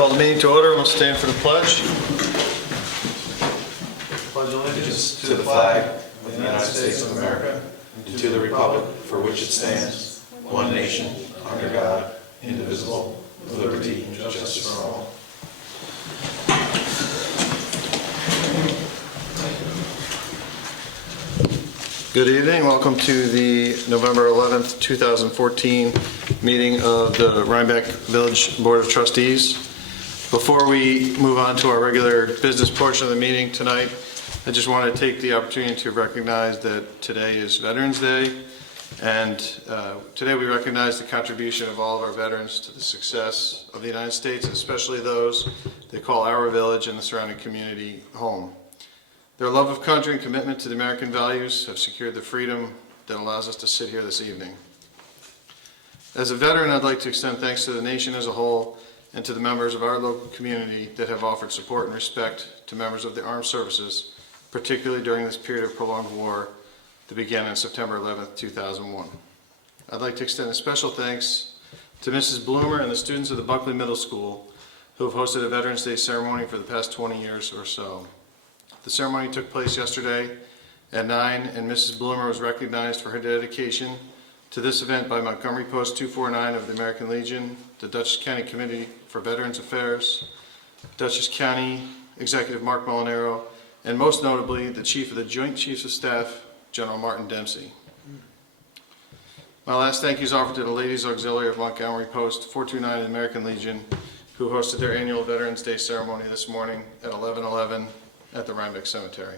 Call the meeting to order. We'll stand for the pledge. Pledge allegiance to the flag of the United States of America and to the republic for which it stands, one nation, under God, indivisible, with liberty and justice for all. Good evening. Welcome to the November 11th, 2014 meeting of the Rhinebeck Village Board of Trustees. Before we move on to our regular business portion of the meeting tonight, I just want to take the opportunity to recognize that today is Veterans Day, and today we recognize the contribution of all of our veterans to the success of the United States, especially those that call our village and the surrounding community home. Their love of country and commitment to the American values have secured the freedom that allows us to sit here this evening. As a veteran, I'd like to extend thanks to the nation as a whole and to the members of our local community that have offered support and respect to members of the armed services, particularly during this period of prolonged war that began on September 11th, 2001. I'd like to extend a special thanks to Mrs. Bloomer and the students of the Buckley Middle School who have hosted a Veterans Day ceremony for the past 20 years or so. The ceremony took place yesterday at 9, and Mrs. Bloomer was recognized for her dedication to this event by Montgomery Post 249 of the American Legion, the Dutchess County Committee for Veterans Affairs, Dutchess County Executive Mark Molinaro, and most notably, the Chief of the Joint Chiefs of Staff, General Martin Dempsey. My last thank you is offered to the Ladies Auxiliary of Montgomery Post 429 of the American Legion, who hosted their annual Veterans Day ceremony this morning at 11:11 at the Rhinebeck Cemetery.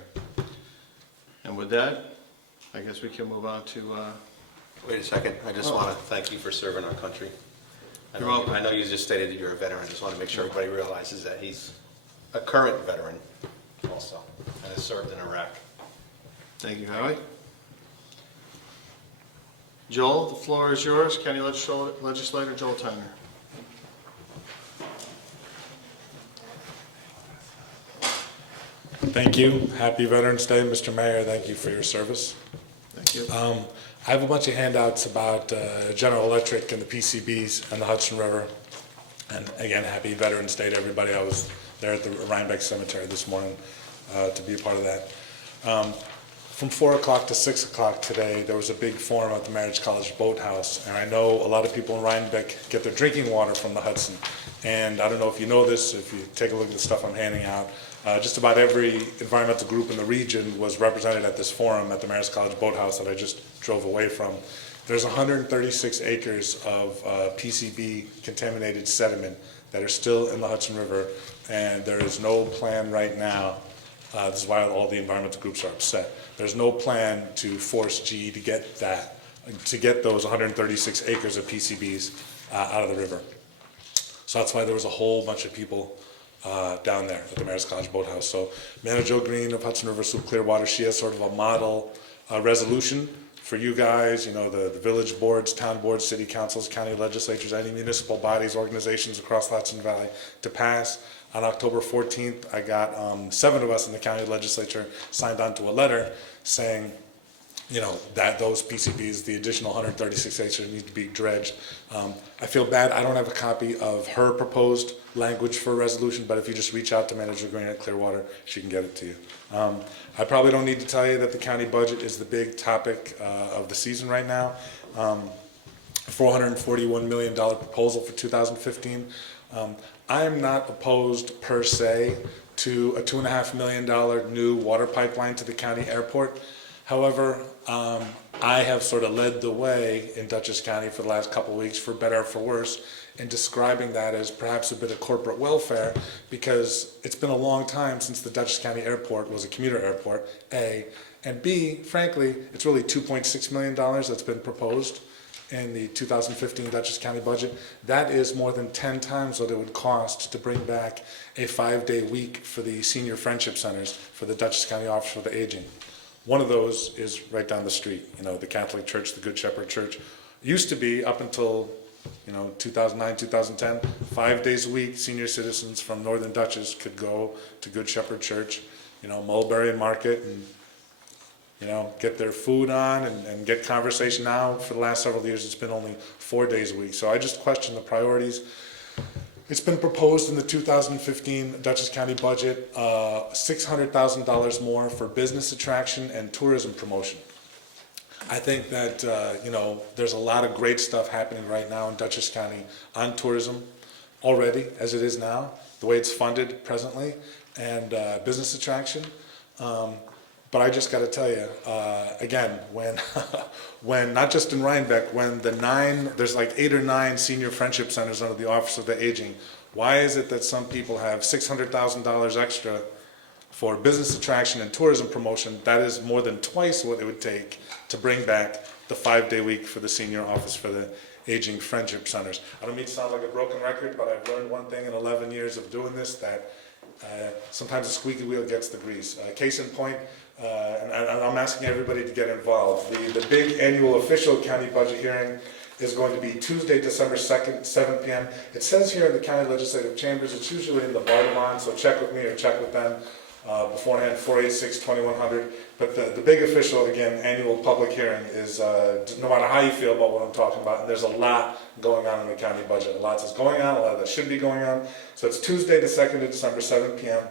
And with that, I guess we can move on to... Wait a second. I just want to thank you for serving our country. You're welcome. I know you just stated that you're a veteran. I just want to make sure everybody realizes that he's a current veteran also and has served in Iraq. Thank you, Howie. Joel, the floor is yours. County Legislator Joel Tyner. Thank you. Happy Veterans Day, Mr. Mayor. Thank you for your service. Thank you. I have a bunch of handouts about General Electric and the PCBs and the Hudson River. And again, happy Veterans Day to everybody. I was there at the Rhinebeck Cemetery this morning to be a part of that. From 4 o'clock to 6 o'clock today, there was a big forum at the Marriage College Boathouse. And I know a lot of people in Rhinebeck get their drinking water from the Hudson. And I don't know if you know this, if you take a look at the stuff I'm handing out, just about every environmental group in the region was represented at this forum at the Marist College Boathouse that I just drove away from. There's 136 acres of PCB contaminated sediment that are still in the Hudson River, and there is no plan right now. This is why all the environmental groups are upset. There's no plan to force GE to get those 136 acres of PCBs out of the river. So that's why there was a whole bunch of people down there at the Marist College Boathouse. So Manager Jo Green of Hudson River Soup Clearwater, she has sort of a model resolution for you guys, you know, the village boards, town boards, city councils, county legislatures, any municipal bodies, organizations across the Hudson Valley to pass. On October 14th, I got 7 of us in the county legislature signed on to a letter saying, you know, that those PCBs, the additional 136 acres need to be dredged. I feel bad, I don't have a copy of her proposed language for a resolution, but if you just reach out to Manager Green at Clearwater, she can get it to you. I probably don't need to tell you that the county budget is the big topic of the season right now. $441 million proposal for 2015. I am not opposed per se to a $2.5 million new water pipeline to the county airport. However, I have sort of led the way in Dutchess County for the last couple of weeks, for better or for worse, in describing that as perhaps a bit of corporate welfare, because it's been a long time since the Dutchess County Airport was a commuter airport, A, and B, frankly, it's really $2.6 million that's been proposed in the 2015 Dutchess County budget. That is more than 10 times what it would cost to bring back a 5-day week for the senior friendship centers for the Dutchess County Office for the Aging. One of those is right down the street, you know, the Catholic Church, the Good Shepherd Church. Used to be, up until, you know, 2009, 2010, 5 days a week, senior citizens from Northern Dutchess could go to Good Shepherd Church, you know, Mulberry Market, and, you know, get their food on and get conversation. Now, for the last several years, it's been only 4 days a week. So I just question the priorities. It's been proposed in the 2015 Dutchess County budget, $600,000 more for business attraction and tourism promotion. I think that, there's a lot of great stuff happening right now in Dutchess County on tourism already, as it is now, the way it's funded presently, and business attraction. But I just got to tell you, again, when not just in Rhinebeck, when there's like 8 or 9 senior friendship centers under the Office of the Aging, why is it that some people have $600,000 extra for business attraction and tourism promotion? That is more than twice what it would take to bring back the 5-day week for the senior Office for the Aging friendship centers. I don't mean to sound like a broken record, but I've learned one thing in 11 years of doing this, that sometimes the squeaky wheel gets the grease. Case in point, and I'm asking everybody to get involved. The big annual official county budget hearing is going to be Tuesday, December 2nd, 7 p.m. It says here in the county legislative chambers, it's usually in the Bardavon, so check with me or check with them beforehand, 486-2100. But the big official, again, annual public hearing is, no matter how you feel about what I'm talking about, and there's a lot going on in the county budget. A lot that's going on, a lot that should be going on. So it's Tuesday, the 2nd of December, 7 p.m.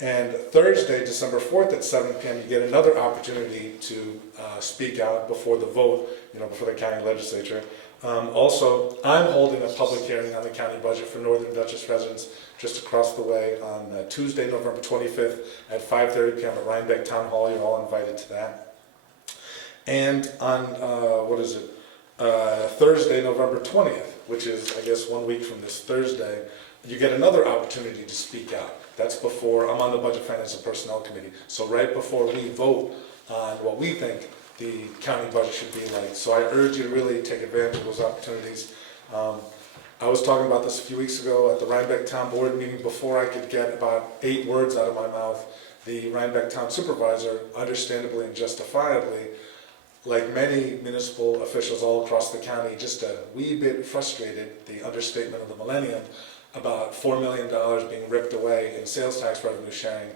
And Thursday, December 4th at 7 p.m., you get another opportunity to speak out before the vote, before the county legislature. Also, I'm holding a public hearing on the county budget for Northern Dutchess residents just across the way on Tuesday, November 25th at 5:30 p.m. at Rhinebeck Town Hall. You're all invited to that. And on, Thursday, November 20th, which is, I guess, 1 week from this Thursday, you get another opportunity to speak out. That's before, I'm on the Budget, Finance, and Personnel Committee. So right before we vote on what we think the county budget should be like. So I urge you to really take advantage of those opportunities. I was talking about this a few weeks ago at the Rhinebeck Town Board meeting. Before I could get about 8 words out of my mouth, the Rhinebeck Town Supervisor, understandably and justifiably, like many municipal officials all across the county, just a wee bit frustrated, the understatement of the millennium, about $4 million being ripped away in sales tax revenue sharing,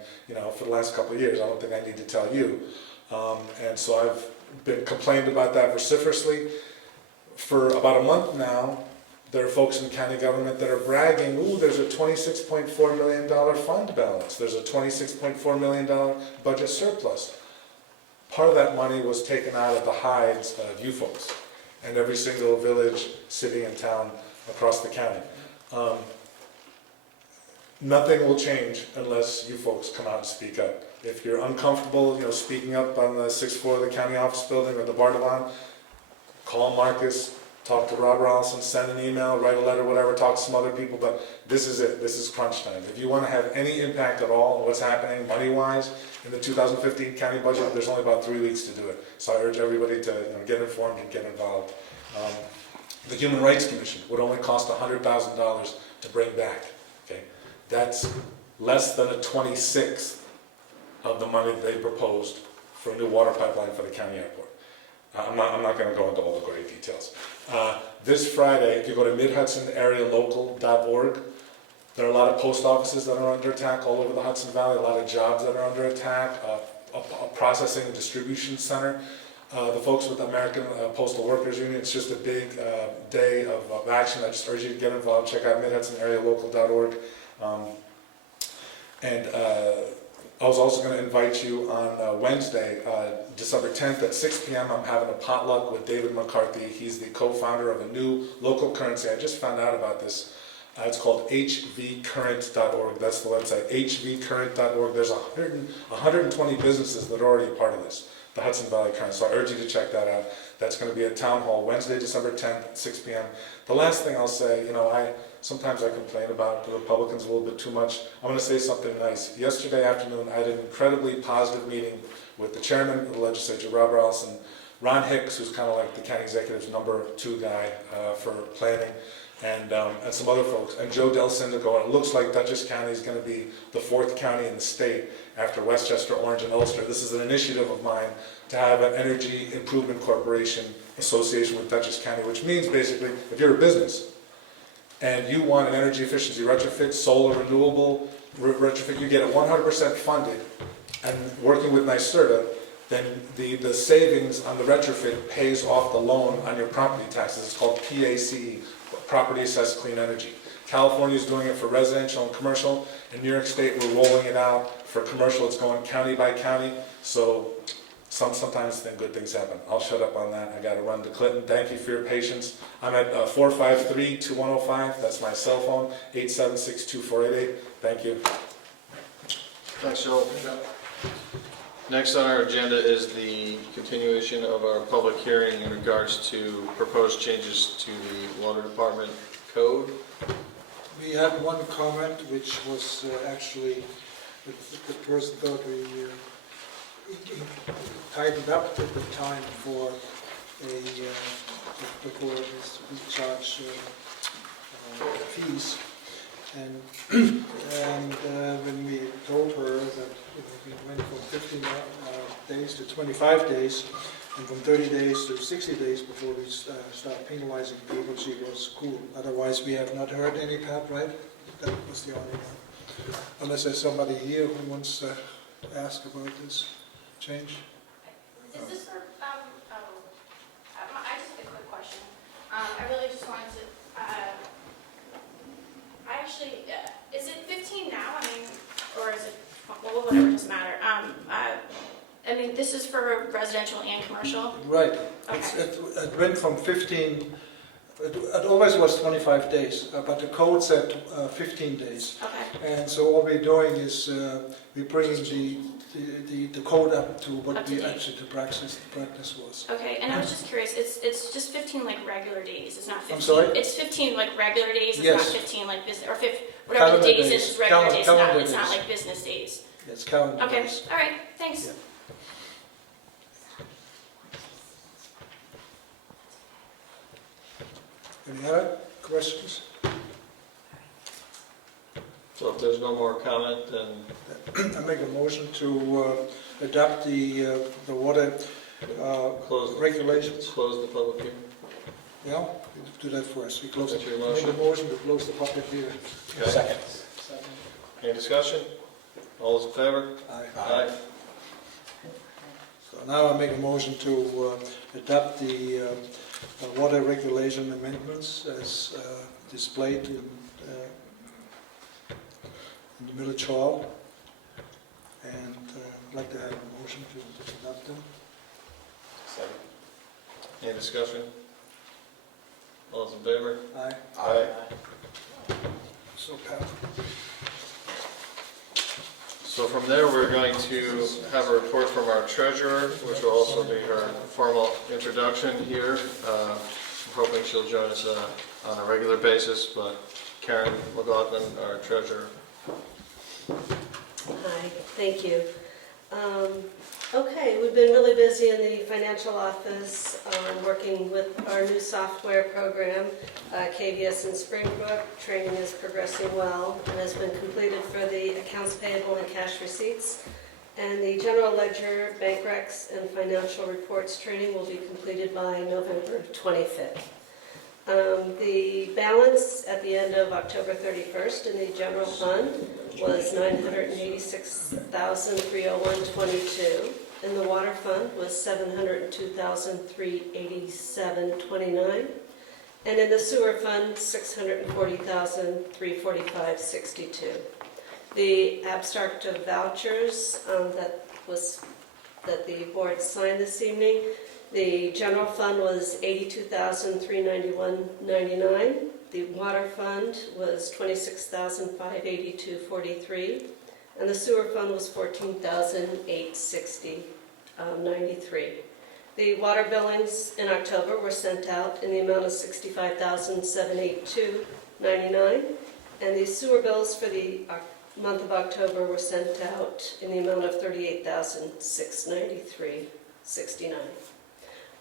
for the last couple of years. I don't think I need to tell you. And so I've been complained about that vociferously. For about a month now, there are folks in county government that are bragging, ooh, there's a $26.4 million fund balance. There's a $26.4 million budget surplus. Part of that money was taken out of the hides of you folks and every single village, city, and town across the county. Nothing will change unless you folks come out and speak up. If you're uncomfortable, speaking up on the 6th floor of the county office building or the Bardavon, call Marcus, talk to Rob Rollison, send an email, write a letter, whatever, talk to some other people, but this is it. This is crunch time. If you want to have any impact at all on what's happening money-wise in the 2015 county budget, there's only about 3 weeks to do it. So I urge everybody to get informed and get involved. The Human Rights Commission would only cost $100,000 to bring back. Okay, that's less than a 26th of the money they proposed for a new water pipeline for the county airport. I'm not going to go into all the great details. This Friday, if you go to midhudsonAreaLocal.org, there are a lot of post offices that are under attack all over the Hudson Valley, a lot of jobs that are under attack, a processing and distribution center. The folks with the American Postal Workers Union, it's just a big day of action. I just urge you to get involved. Check out midhudsonAreaLocal.org. I was also going to invite you on Wednesday, December 10th at 6 p.m. I'm having a potluck with David McCarthy. He's the co-founder of a new local currency. I just found out about this. It's called hvcurrent.org. That's the website, hvcurrent.org. There's 120 businesses that are already a part of this, the Hudson Valley Current. So I urge you to check that out. That's going to be at Town Hall Wednesday, December 10th at 6 p.m. The last thing I'll say, sometimes I complain about the Republicans a little bit too much. I'm going to say something nice. Yesterday afternoon, I had an incredibly positive meeting with the chairman of the legislature, Rob Rollison, Ron Hicks, who's kind of like the county executive's number 2 guy for planning, and some other folks, and Joe Del Syndico. And it looks like Dutchess County is going to be the 4th county in the state after Westchester, Orange, and Ulster. This is an initiative of mine to have an Energy Improvement Corporation association with Dutchess County, which means basically, if you're a business and you want an energy efficiency retrofit, solar renewable retrofit, you get it 100% funded, and working with NYSERDA, then the savings on the retrofit pays off the loan on your property taxes. It's called PACE, Property Assessed Clean Energy. California is doing it for residential and commercial. In New York State, we're rolling it out. For commercial, it's going county by county. So sometimes then good things happen. I'll shut up on that. I got to run to Clinton. Thank you for your patience. I'm at 453-2105. That's my cell phone, 876-2488. Thank you. Thanks, Joel. Next on our agenda is the continuation of our public hearing in regards to proposed changes to the Water Department code. We had one comment, which was actually, the person thought we tightened up the time for before we charge fees. And when we told her that we went from 15 days to 25 days, and from 30 days to 60 days before we start penalizing people, she was cool. Otherwise, we have not heard any, Pat, right? That was the only one. Unless there's somebody here who wants to ask about this change. Is this for, I just have a quick question. I really just wanted to, I actually, is it 15 now? I mean, or is it, well, whatever, it doesn't matter. I mean, this is for residential and commercial? Right. Okay. It went from 15, it always was 25 days, but the code said 15 days. Okay. And so all we're doing is we're bringing the code up to what Up to we date. actually the practice was. Okay, and I was just curious, it's just 15 like regular days, it's not 15. I'm sorry? It's 15 like regular days, it's Yes. not 15 like business, or whatever the Calendar days days. is regular days, Calendar it's not days. like business days. It's calendar Okay, days. all right, thanks. Yeah. Any other questions? So if there's no more comment, then I make a motion to adopt the water close regulations. Close the public hearing. Yeah, we do that first. We close. That's your Make motion? a motion to close the public hearing. Okay. Second. Any discussion? All those in favor? Aye. So now I make a motion to adopt the water regulation amendments as displayed in the village hall. And I'd like to have a motion to adopt them. Second. Any discussion? All those in favor? Aye. Aye. So, Pat. So from there, we're going to have a report from our treasurer, which will also be her formal introduction here. I'm hoping she'll join us on a regular basis, but Karen McLaughlin, our treasurer. Hi, thank you. Okay, we've been really busy in the financial office working with our new software program, KVS in Springbrook. Training is progressing well and has been completed for the accounts payable and cash receipts. And the general ledger, bank recs, and financial reports training will be completed by November 25th. The balance at the end of October 31st in the general fund was $986,301.22. In the water fund was $702,387.29. And in the sewer fund, $640,345.62. The abstract of vouchers that the board signed this evening, the general fund was $82,391.99. The water fund was $26,582.43, and the sewer fund was $14,860.93. The water billings in October were sent out in the amount of $65,782.99, and the sewer bills for the month of October were sent out in the amount of $38,693.69.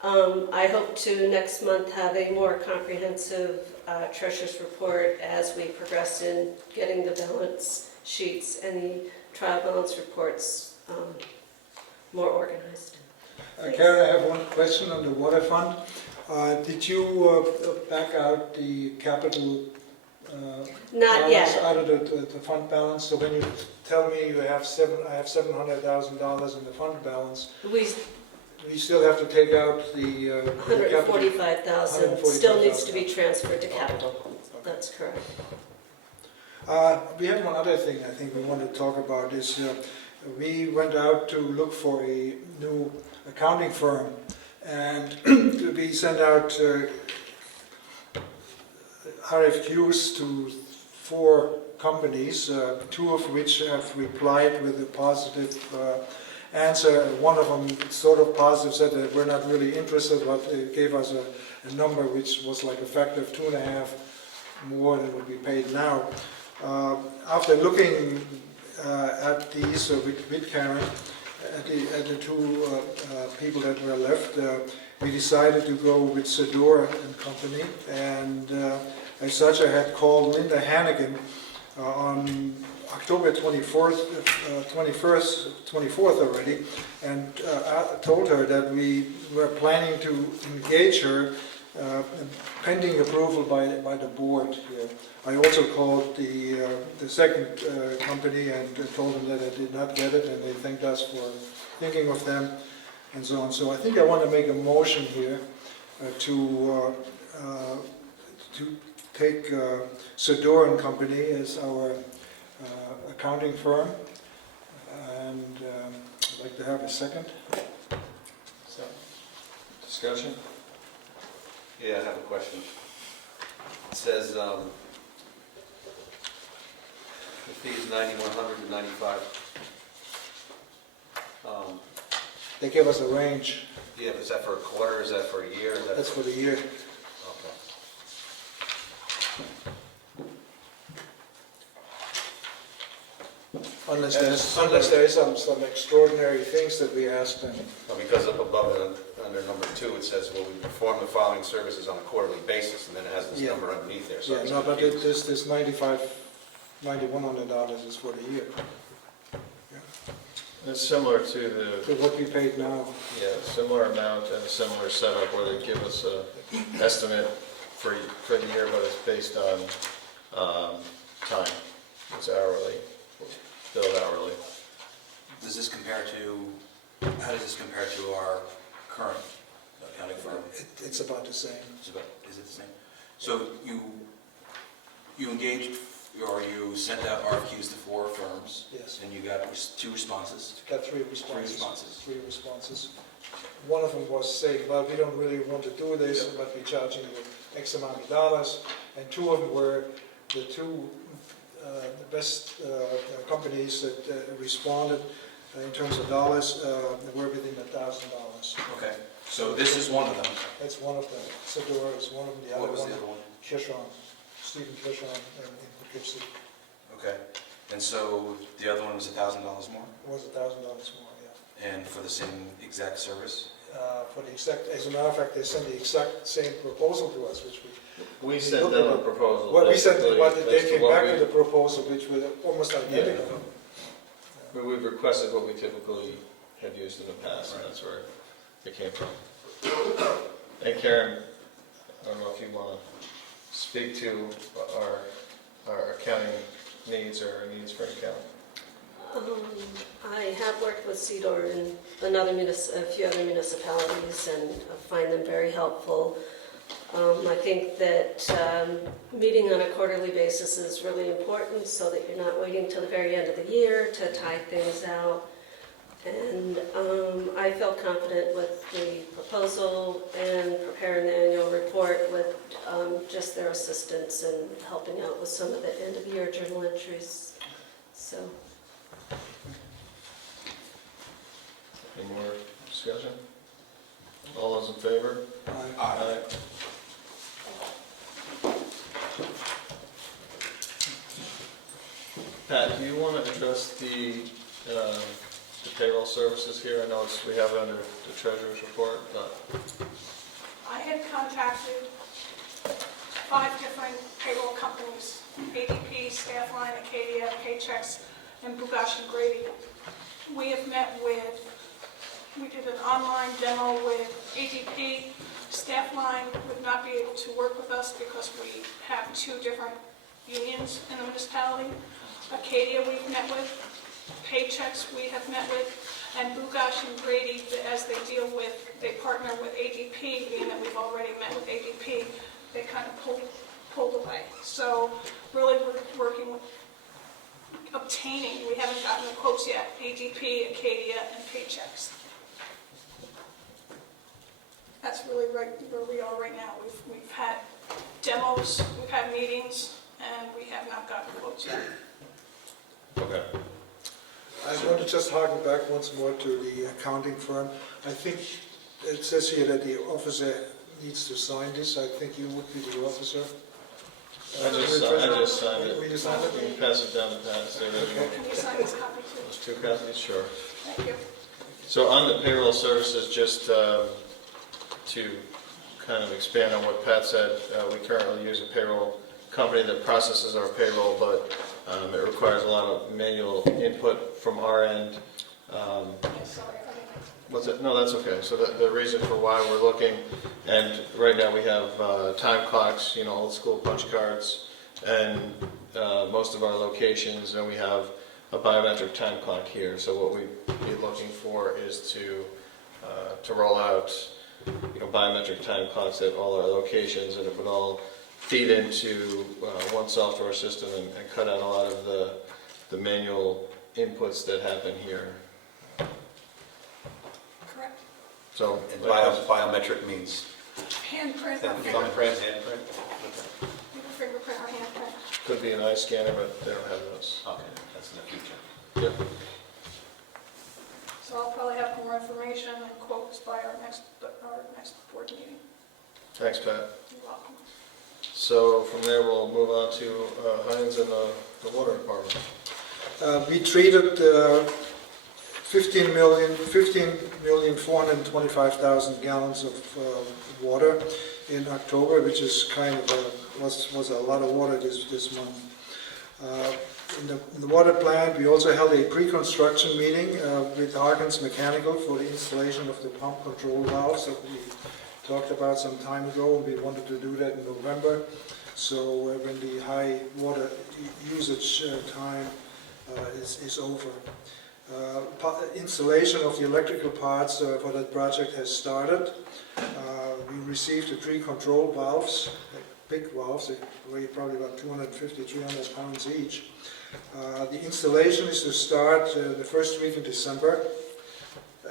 I hope to next month have a more comprehensive treasurer's report as we progress in getting the balance sheets and the trial balance reports more organized. Karen, I have one question on the water fund. Did you back out the capital Not balance yet. out of the fund balance? So when you tell me I have $700,000 in the fund balance, we still have to take out the capital. $145,000 still needs to be transferred to capital. That's correct. We have one other thing I think we want to talk about is we went out to look for a new accounting firm, and we sent out RFQs to 4 companies, 2 of which have replied with a positive answer. One of them sort of positive, said that we're not really interested, but they gave us a number which was like a factor of 2.5 more than what we paid now. After looking at these with Karen, at the 2 people that were left, we decided to go with Sedora and Company, and as such I had called Linda Hannigan on October 24th already, and I told her that we were planning to engage her pending approval by the board here. I also called the second company and told them that I did not get it, and they thanked us for thinking of them and so on. So I think I want to make a motion here to take Sedora and Company as our accounting firm, and I'd like to have a second. Discussion? Yeah, I have a question. It says the fee is $9,100 to $95. They gave us a range. Yeah, is that for a quarter? Is that for a year? Is that That's for the year. Okay. Unless there is some extraordinary things that we asked them. Well, because up above it, under number 2, it says, "Will we perform the following services on a quarterly basis?" And then it has this Yeah. number underneath there. So Yeah, it's no, but confusing. this $9,100 is for the year. It's similar to To what we paid now. similar amount and a similar setup where they give us a estimate for the year, but it's based on time. It's hourly, billed hourly. Does this compare to, how does this compare to our current accounting firm? It's about the same. Is it the same? So you engaged, or you sent out RFQs to 4 firms? Yes. And you got 2 responses? Got 3 responses. 3 responses. 3 responses. One of them was saying, well, we don't really want to do this, but we're charging you X amount of dollars. And 2 of them were the 2 the best companies that responded in terms of dollars were within $1,000. Okay, so this is one of them. That's one of them. Sedora is one of them. The What other was one, the other one? Kishon, Stephen Kishon in Poughkeepsie. Okay, and so the other one was $1,000 more? It was $1,000 more, yeah. And for the same exact service? For the exact, as a matter of fact, they sent the exact same proposal to us, which We sent them a proposal. well, we sent, basically, but they as to came what back we- with a proposal which was almost identical. We've requested what we typically have used in the past, and that's where it came from. And Karen, I don't know if you want to speak to our accounting needs or our needs for accounting. I have worked with CEDAR in a few other municipalities, and I find them very helpful. I think that meeting on a quarterly basis is really important so that you're not waiting till the very end of the year to tie things out. And I felt confident with the proposal and preparing the annual report with just their assistance and helping out with some of the end-of-year journal entries. So. Any more discussion? All those in favor? Aye. Pat, do you want to address the payroll services here? I know we have it under the treasurer's report, but I had contacted 5 different payroll companies: ADP, Staffline, Acadia, Paychecks, and Bugash and Grady. We have met with, we did an online demo with ADP. Staffline would not be able to work with us because we have 2 different unions in the municipality. Acadia we've met with, Paychecks we have met with, and Bugash and Grady, as they deal with, they partner with ADP, being that we've already met with ADP, they kind of pulled the delay. So really, we're working with obtaining, we haven't gotten the quotes yet, ADP, Acadia, and Paychecks. That's really right where we are right now. We've had demos, we've had meetings, and we have not gotten quotes yet. Okay. I want to just harken back once more to the accounting firm. I think it says here that the officer needs to sign this. I think you would be the officer. I just signed it. Will you sign it? You can pass it down to Pat. Stay ready. Okay. Can you sign this copy too? Those two copies, sure. Thank you. So on the payroll services, just to kind of expand on what Pat said, we currently use a payroll company that processes our payroll, but it requires a lot of manual input from our end. Sorry, I didn't. What's it? No, that's okay. So the reason for why we're looking, and right now we have time clocks, old school punch cards, and most of our locations, and we have a biometric time clock here. So what we'd be looking for is to roll out, biometric time clocks at all our locations, and it would all feed into one software system and cut out a lot of the manual inputs that happen here. Correct. So And biometric means Handprint or thumbprint, handprint? fingerprint or handprint. could be an eye scanner, but they don't have those. Okay, that's in the future. Yep. So I'll probably have more information and quotes by our next board meeting. Thanks, Pat. You're welcome. So from there, we'll move on to Heinz and the water department. We treated 15,425,000 gallons of water in October, which is kind of was a lot of water this month. In the water plant, we also held a pre-construction meeting with Harkins Mechanical for the installation of the pump control valves that we talked about some time ago. We wanted to do that in November, so when the high water usage time is over. Installation of the electrical parts for that project has started. We received the 3 control valves, big valves, they weigh probably about 250, 300 pounds each. The installation is to start the first week in December,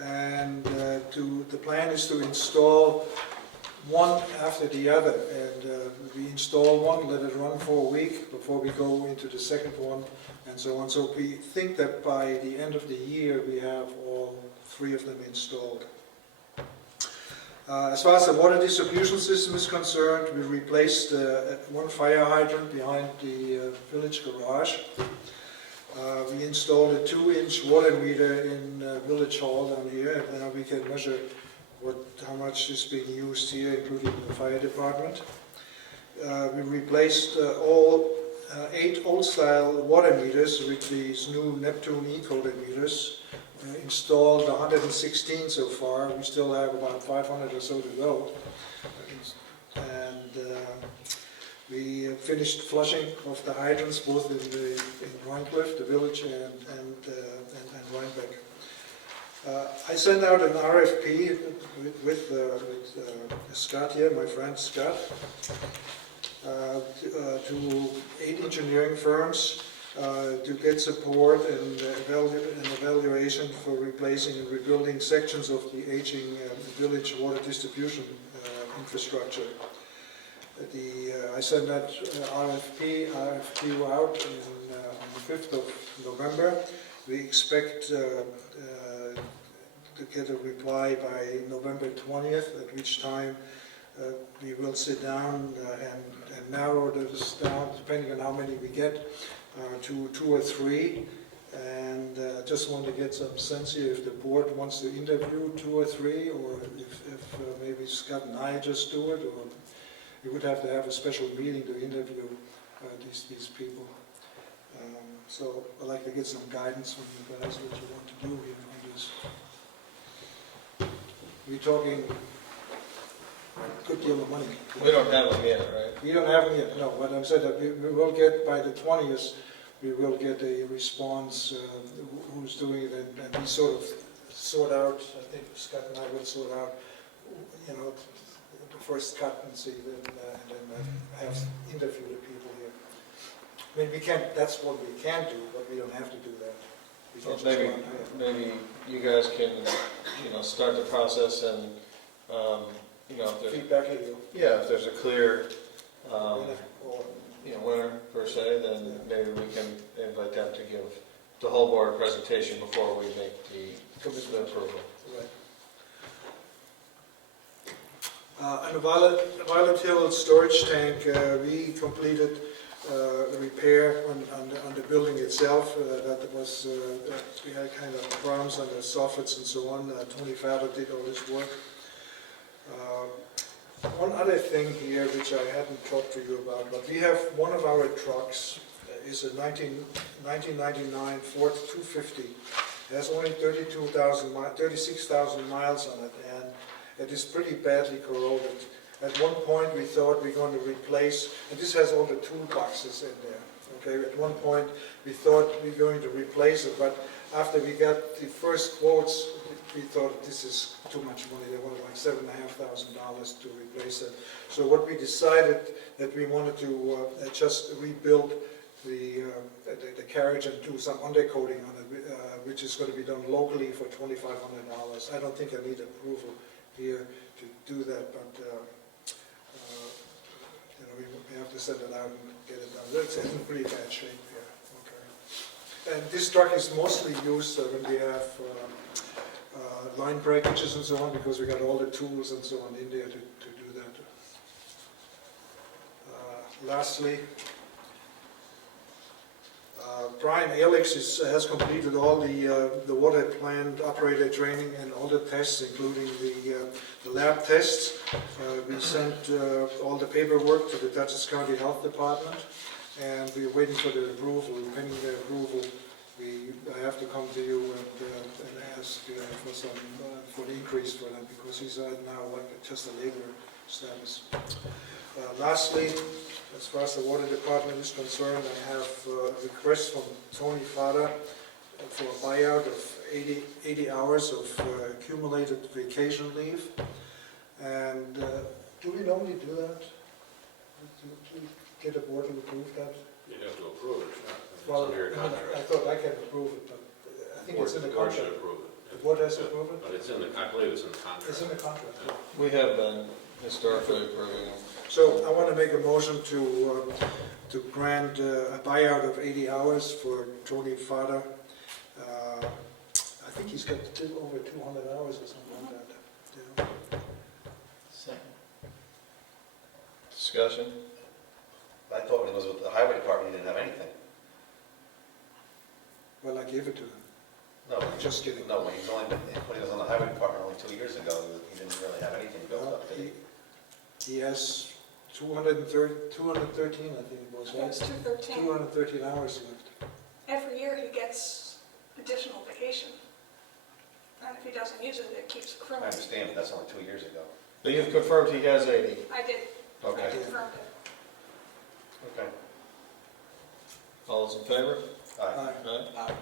and the plan is to install one after the other, and we install one, let it run for a week before we go into the second one, and so on. So we think that by the end of the year we have all 3 of them installed. As far as the water distribution system is concerned, we replaced one fire hydrant behind the village garage. We installed a 2-inch water meter in Village Hall down here, and now we can measure how much is being used here, including the fire department. We replaced all 8 old-style water meters with these new Neptune E-coded meters. Installed 116 so far. We still have about 500 or so to go. And we finished flushing of the hydrants both in Rhinecliff, the village, and Rhinebeck. I sent out an RFP with Scott here, my friend Scott, to 8 engineering firms to get support and evaluation for replacing and rebuilding sections of the aging village water distribution infrastructure. I sent that RFP out on the 5th of November. We expect to get a reply by November 20th, at which time we will sit down and narrow this down, depending on how many we get, to 2 or 3. And just want to get some sense here if the board wants to interview 2 or 3, or if maybe Scott and I just do it, or we would have to have a special meeting to interview these people. So I'd like to get some guidance from you guys what you want to do here on this. We're talking a good deal of money. We don't have them yet, right? We don't have them yet, no, but I'm saying that we will get, by the 20th, we will get a response, who's doing it, and we sort out, I think Scott and I will sort out, the first cut and see, and then have interview the people. I mean, we can't, that's what we can do, but we don't have to do that. We can Well, just maybe, go on ahead. maybe you guys can, start the process and, if there's, Feedback at you. yeah, if there's a clear, Or winner per se, then maybe we can invite them to give the whole board a presentation before we make the approval. Right. And the Violet Hill storage tank, we completed the repair on the building itself. That was, we had kind of problems on the soffits and so on. Tony Fowler did all this work. One other thing here, which I hadn't talked to you about, but we have one of our trucks is a 1999 Ford 250. It has only 36,000 miles on it, and it is pretty badly corroded. At one point, we thought we were going to replace, and this has all the toolboxes in there. Okay, at one point, we thought we were going to replace it, but after we got the first quotes, we thought this is too much money. They wanted like $7,500 to replace it. So what we decided that we wanted to just rebuild the carriage and do some undercoating on it, which is going to be done locally for $2,500. I don't think I need approval here to do that, but we have to send it out and get it done. It's in pretty bad shape here. Okay. And this truck is mostly used when we have line breakages and so on, because we got all the tools and so on in there to do that. Lastly, Brian Alex has completed all the water plant operator training and all the tests, including the lab tests. We sent all the paperwork to the Dutchess County Health Department, and we're waiting for the approval. Pending the approval, I have to come to you and ask for the increase for them, because he's now like just a labor status. Lastly, as far as the water department is concerned, I have a request from Tony Fada for a buyout of 80 hours of accumulated vacation leave. And do we normally do that? Do we get a board to approve that? You have to approve it, it's Well, under your I contract. thought I can approve it, but I think it's in the The board should contract. approve it. The board has to approve it? But it's in the, I believe it's in the contract. It's in the contract. Yeah. We have been historically approving them. So I want to make a motion to grant a buyout of 80 hours for Tony Fada. I think he's got over 200 hours or something like that. Yeah. Discussion? I thought when it was with the highway department, he didn't have anything. Well, I gave it to him. No, Just kidding. No, when he was on the highway department only 2 years ago, he didn't really have anything built up. did he? He has 213, I think it was, right? It's 213. 213 hours left. Every year he gets additional vacation. And if he doesn't use it, it keeps I accruing. understand, but that's only 2 years ago. But you've confirmed he has 80. I did, I Okay. confirmed it. Okay. All those in favor? Aye. Aye.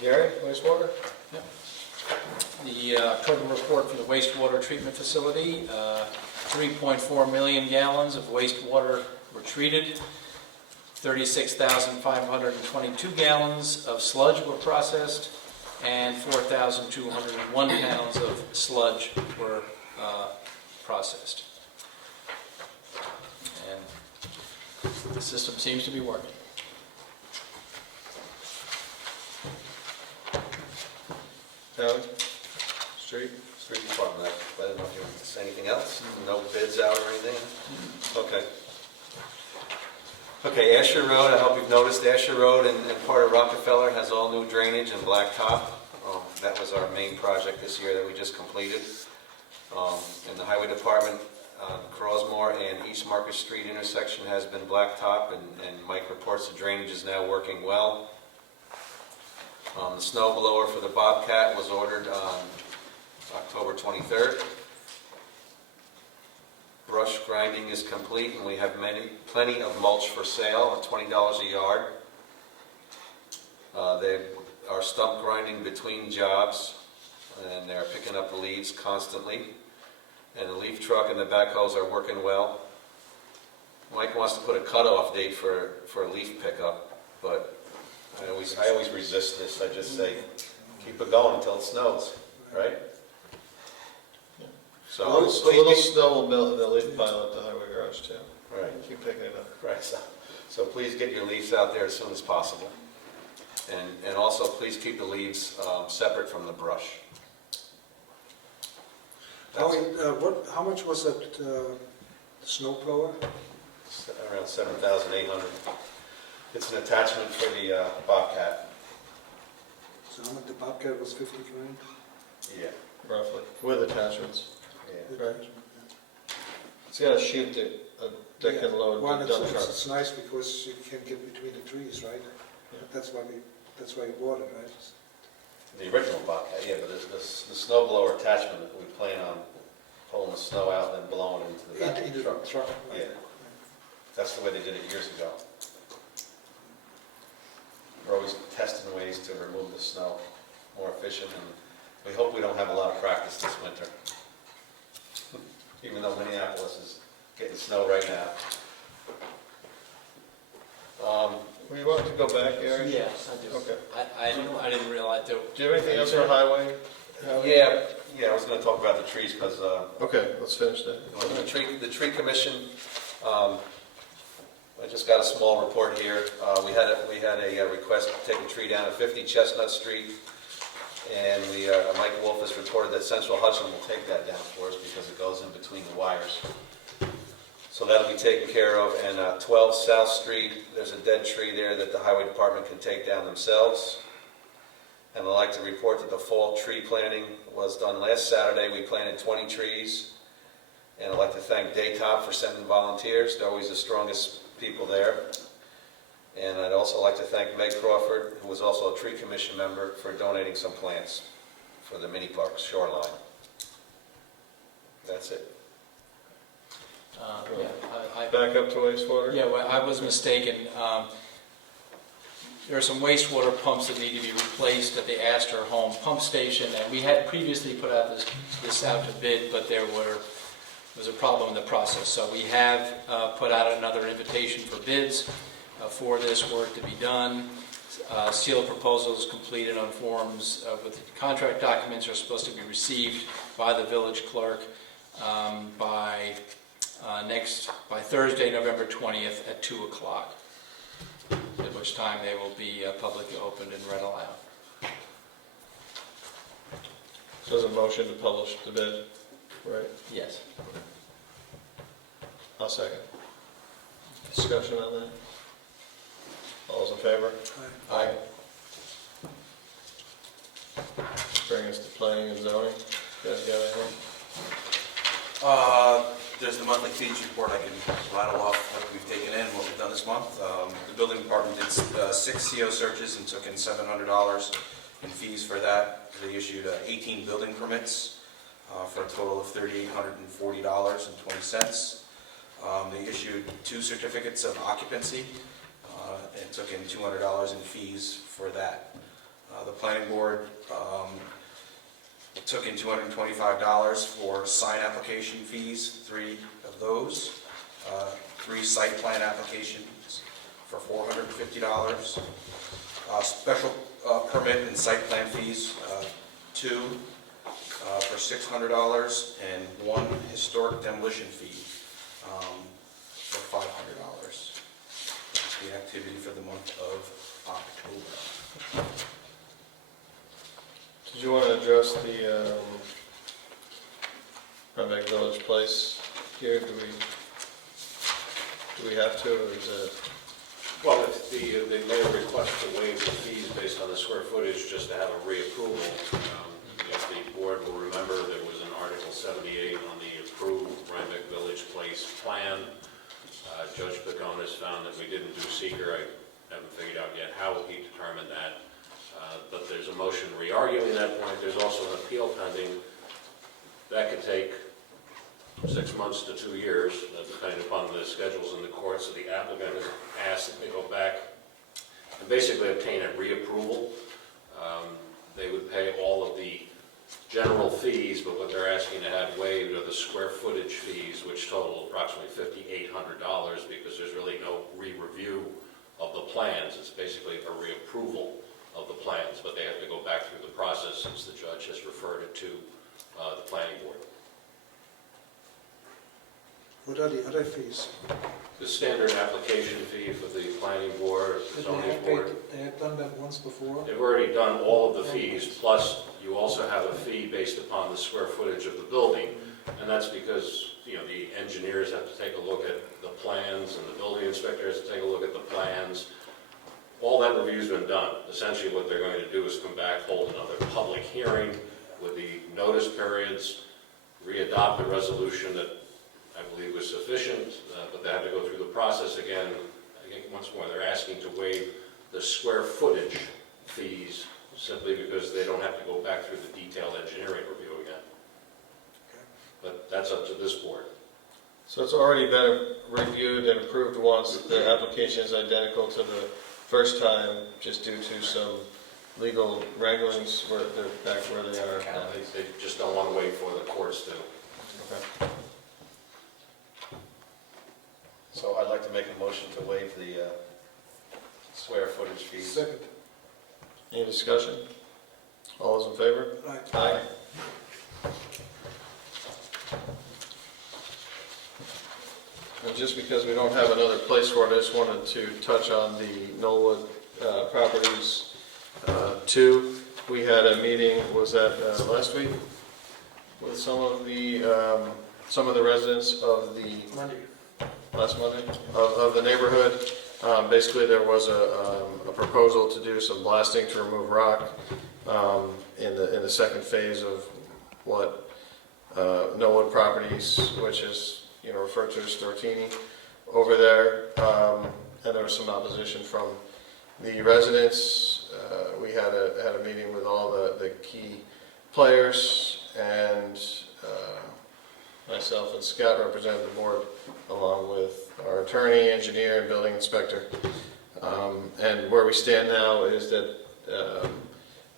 Gary, wastewater? The October report for the wastewater treatment facility, 3.4 million gallons of wastewater were treated, 36,522 gallons of sludge were processed, and 4,201 pounds of sludge were processed. And the system seems to be working. Tony? Street? Street department, I didn't know if you wanted to say anything else? No bids out or anything? Okay. Okay, Asher Road, I hope you've noticed Asher Road and part of Rockefeller has all new drainage and blacktop. That was our main project this year that we just completed. In the highway department, Crosmore and East Market Street intersection has been blacktop, and Mike reports the drainage is now working well. The snow blower for the Bobcat was ordered on October 23rd. Brush grinding is complete, and we have plenty of mulch for sale at $20 a yard. They are stump grinding between jobs, and they're picking up the leaves constantly. and the leaf truck and the backhoes are working well. Mike wants to put a cutoff date for a leaf pickup, but I always resist this. I just say, keep it going until it snows, right? So, A little snow will melt the leaf pile at the highway garage too. right. Keep picking it up. Right, so please get your leaves out there as soon as possible. And also, please keep the leaves separate from the brush. How much was that snow blower? Around 7,800. It's an attachment for the Bobcat. So how much, the Bobcat was 50 grand? Yeah. Roughly, with attachments. Yeah. Right. It's got a chute that can load Well, the it's, dump truck. it's nice because you can get between the trees, right? That's why you bought it, right? The original Bobcat, yeah, but the snow blower attachment, we plan on pulling the snow out and then blowing it into the back of Into the the truck. truck. Right. Yeah. That's the way they did it years ago. We're always testing ways to remove the snow more efficient, and we hope we don't have a lot of practice this winter. Even though Minneapolis is getting snow right now. Were you wanting to go back, Gary? Yes, I do. Okay. I didn't realize there. Do you have anything else for highway? Yeah, I was gonna talk about the trees, because Okay, let's finish that. the tree commission, I just got a small report here. We had a request to take a tree down at 50 Chestnut Street, and Mike Wolf has reported that Central Hudson will take that down for us because it goes in between the wires. So that'll be taken care of. And 12 South Street, there's a dead tree there that the highway department can take down themselves. And I'd like to report that the fall tree planting was done last Saturday. We planted 20 trees. And I'd like to thank Daytop for sending volunteers. They're always the strongest people there. And I'd also like to thank Meg Crawford, who was also a tree commission member, for donating some plants for the mini park shoreline. That's it. Back up to wastewater? Yeah, well, I was mistaken. There are some wastewater pumps that need to be replaced at the Astor Home Pump Station, and we had previously put out this out to bid, but there was a problem in the process. So we have put out another invitation for bids for this work to be done. Seal of proposals completed on forms with the contract documents are supposed to be received by the village clerk by Thursday, November 20th at 2 o'clock, at which time they will be publicly opened and read aloud. So there's a motion to publish the bid, right? Yes. I'll second. Discussion on that? All those in favor? Aye. Bring us to planning and zoning. You guys got anything? There's the monthly fees report. I can rattle off what we've taken in, what we've done this month. The building department did 6 CO searches and took in $700 in fees for that. They issued 18 building permits for a total of $3,840.20. They issued 2 certificates of occupancy and took in $200 in fees for that. The planning board took in $225 for sign application fees, 3 of those. 3 site plan applications for $450. Special permit and site plan fees, 2 for $600, and 1 historic demolition fee for $500. That's the activity for the month of October. Did you want to address the Rhinebeck Village Place here? Do we have to, or is it? Well, if they made a request to waive the fees based on the square footage, just to have a reapproval. If the board will remember, there was an Article 78 on the approved Rhinebeck Village Place plan. Judge Pagonis found that we didn't do seeker. I haven't figured out yet how he determined that. But there's a motion re-arguing that point. There's also an appeal pending. That could take 6 months to 2 years, depending upon the schedules in the court. So the applicant has asked that they go back and basically obtain a reapproval. They would pay all of the general fees, but what they're asking to have waived are the square footage fees, which total approximately $5,800, because there's really no re-review of the plans. It's basically a reapproval of the plans, but they have to go back through the process since the judge has referred it to the planning board. What are the other fees? The standard application fee for the planning board, Did zoning board. they had done that once before? They've already done all of the fees, plus you also have a fee based upon the square footage of the building, and that's because, you know, the engineers have to take a look at the plans, and the building inspector has to take a look at the plans. All that review's been done. Essentially, what they're going to do is come back, hold another public hearing with the notice periods, re-adopt the resolution that I believe was sufficient, but they have to go through the process again. Once more, they're asking to waive the square footage fees simply because they don't have to go back through the detailed engineering review again. But that's up to this board. So it's already been reviewed and approved once. The application is identical to the first time, just due to some legal wranglings where they're back where they are now. They just don't want to wait for the courts to. Okay. So I'd like to make a motion to waive the square footage fees. Second. Any discussion? All those in favor? Aye. Aye. And just because we don't have another place for it, I just wanted to touch on the Knollwood Properties 2. We had a meeting, was that last week? With some of the residents of the Monday. last Monday, of the neighborhood. Basically, there was a proposal to do some blasting to remove rock in the second phase of what Knollwood Properties, which is referred to as Stortini, over there. And there was some opposition from the residents. We had a meeting with all the key players, and myself and Scott represented the board along with our attorney, engineer, and building inspector. And where we stand now is that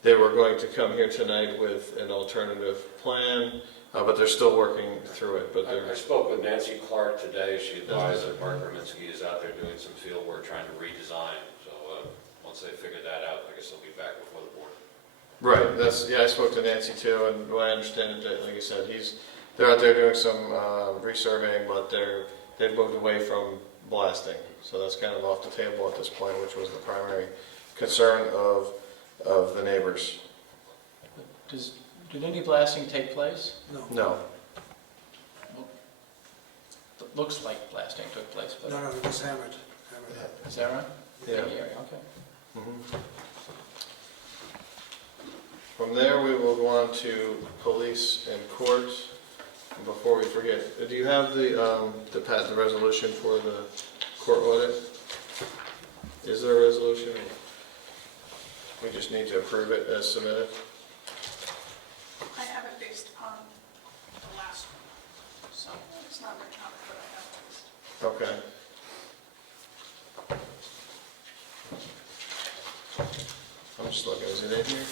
they were going to come here tonight with an alternative plan, but they're still working through it. But I spoke with Nancy Clark today. She advised that Mark Rominsky is out there doing some field work trying to redesign. So once they figure that out, I guess they'll be back before the board. right, I spoke to Nancy too, and what I understand is that, like you said, they're out there doing some resurveying, but they've moved away from blasting. So that's kind of off the table at this point, which was the primary concern of the neighbors. Did any blasting take place? No. No. It looks like blasting took place, but No, it was hammered. is that right? Yeah. Okay. Mhm. From there, we will go on to police and court. And before we forget, do you have the resolution for the court audit? Is there a resolution? We just need to approve it as submitted. I have it based upon the last one, so it's not written on it, but I have it based. Okay. I'm just looking, is it in here?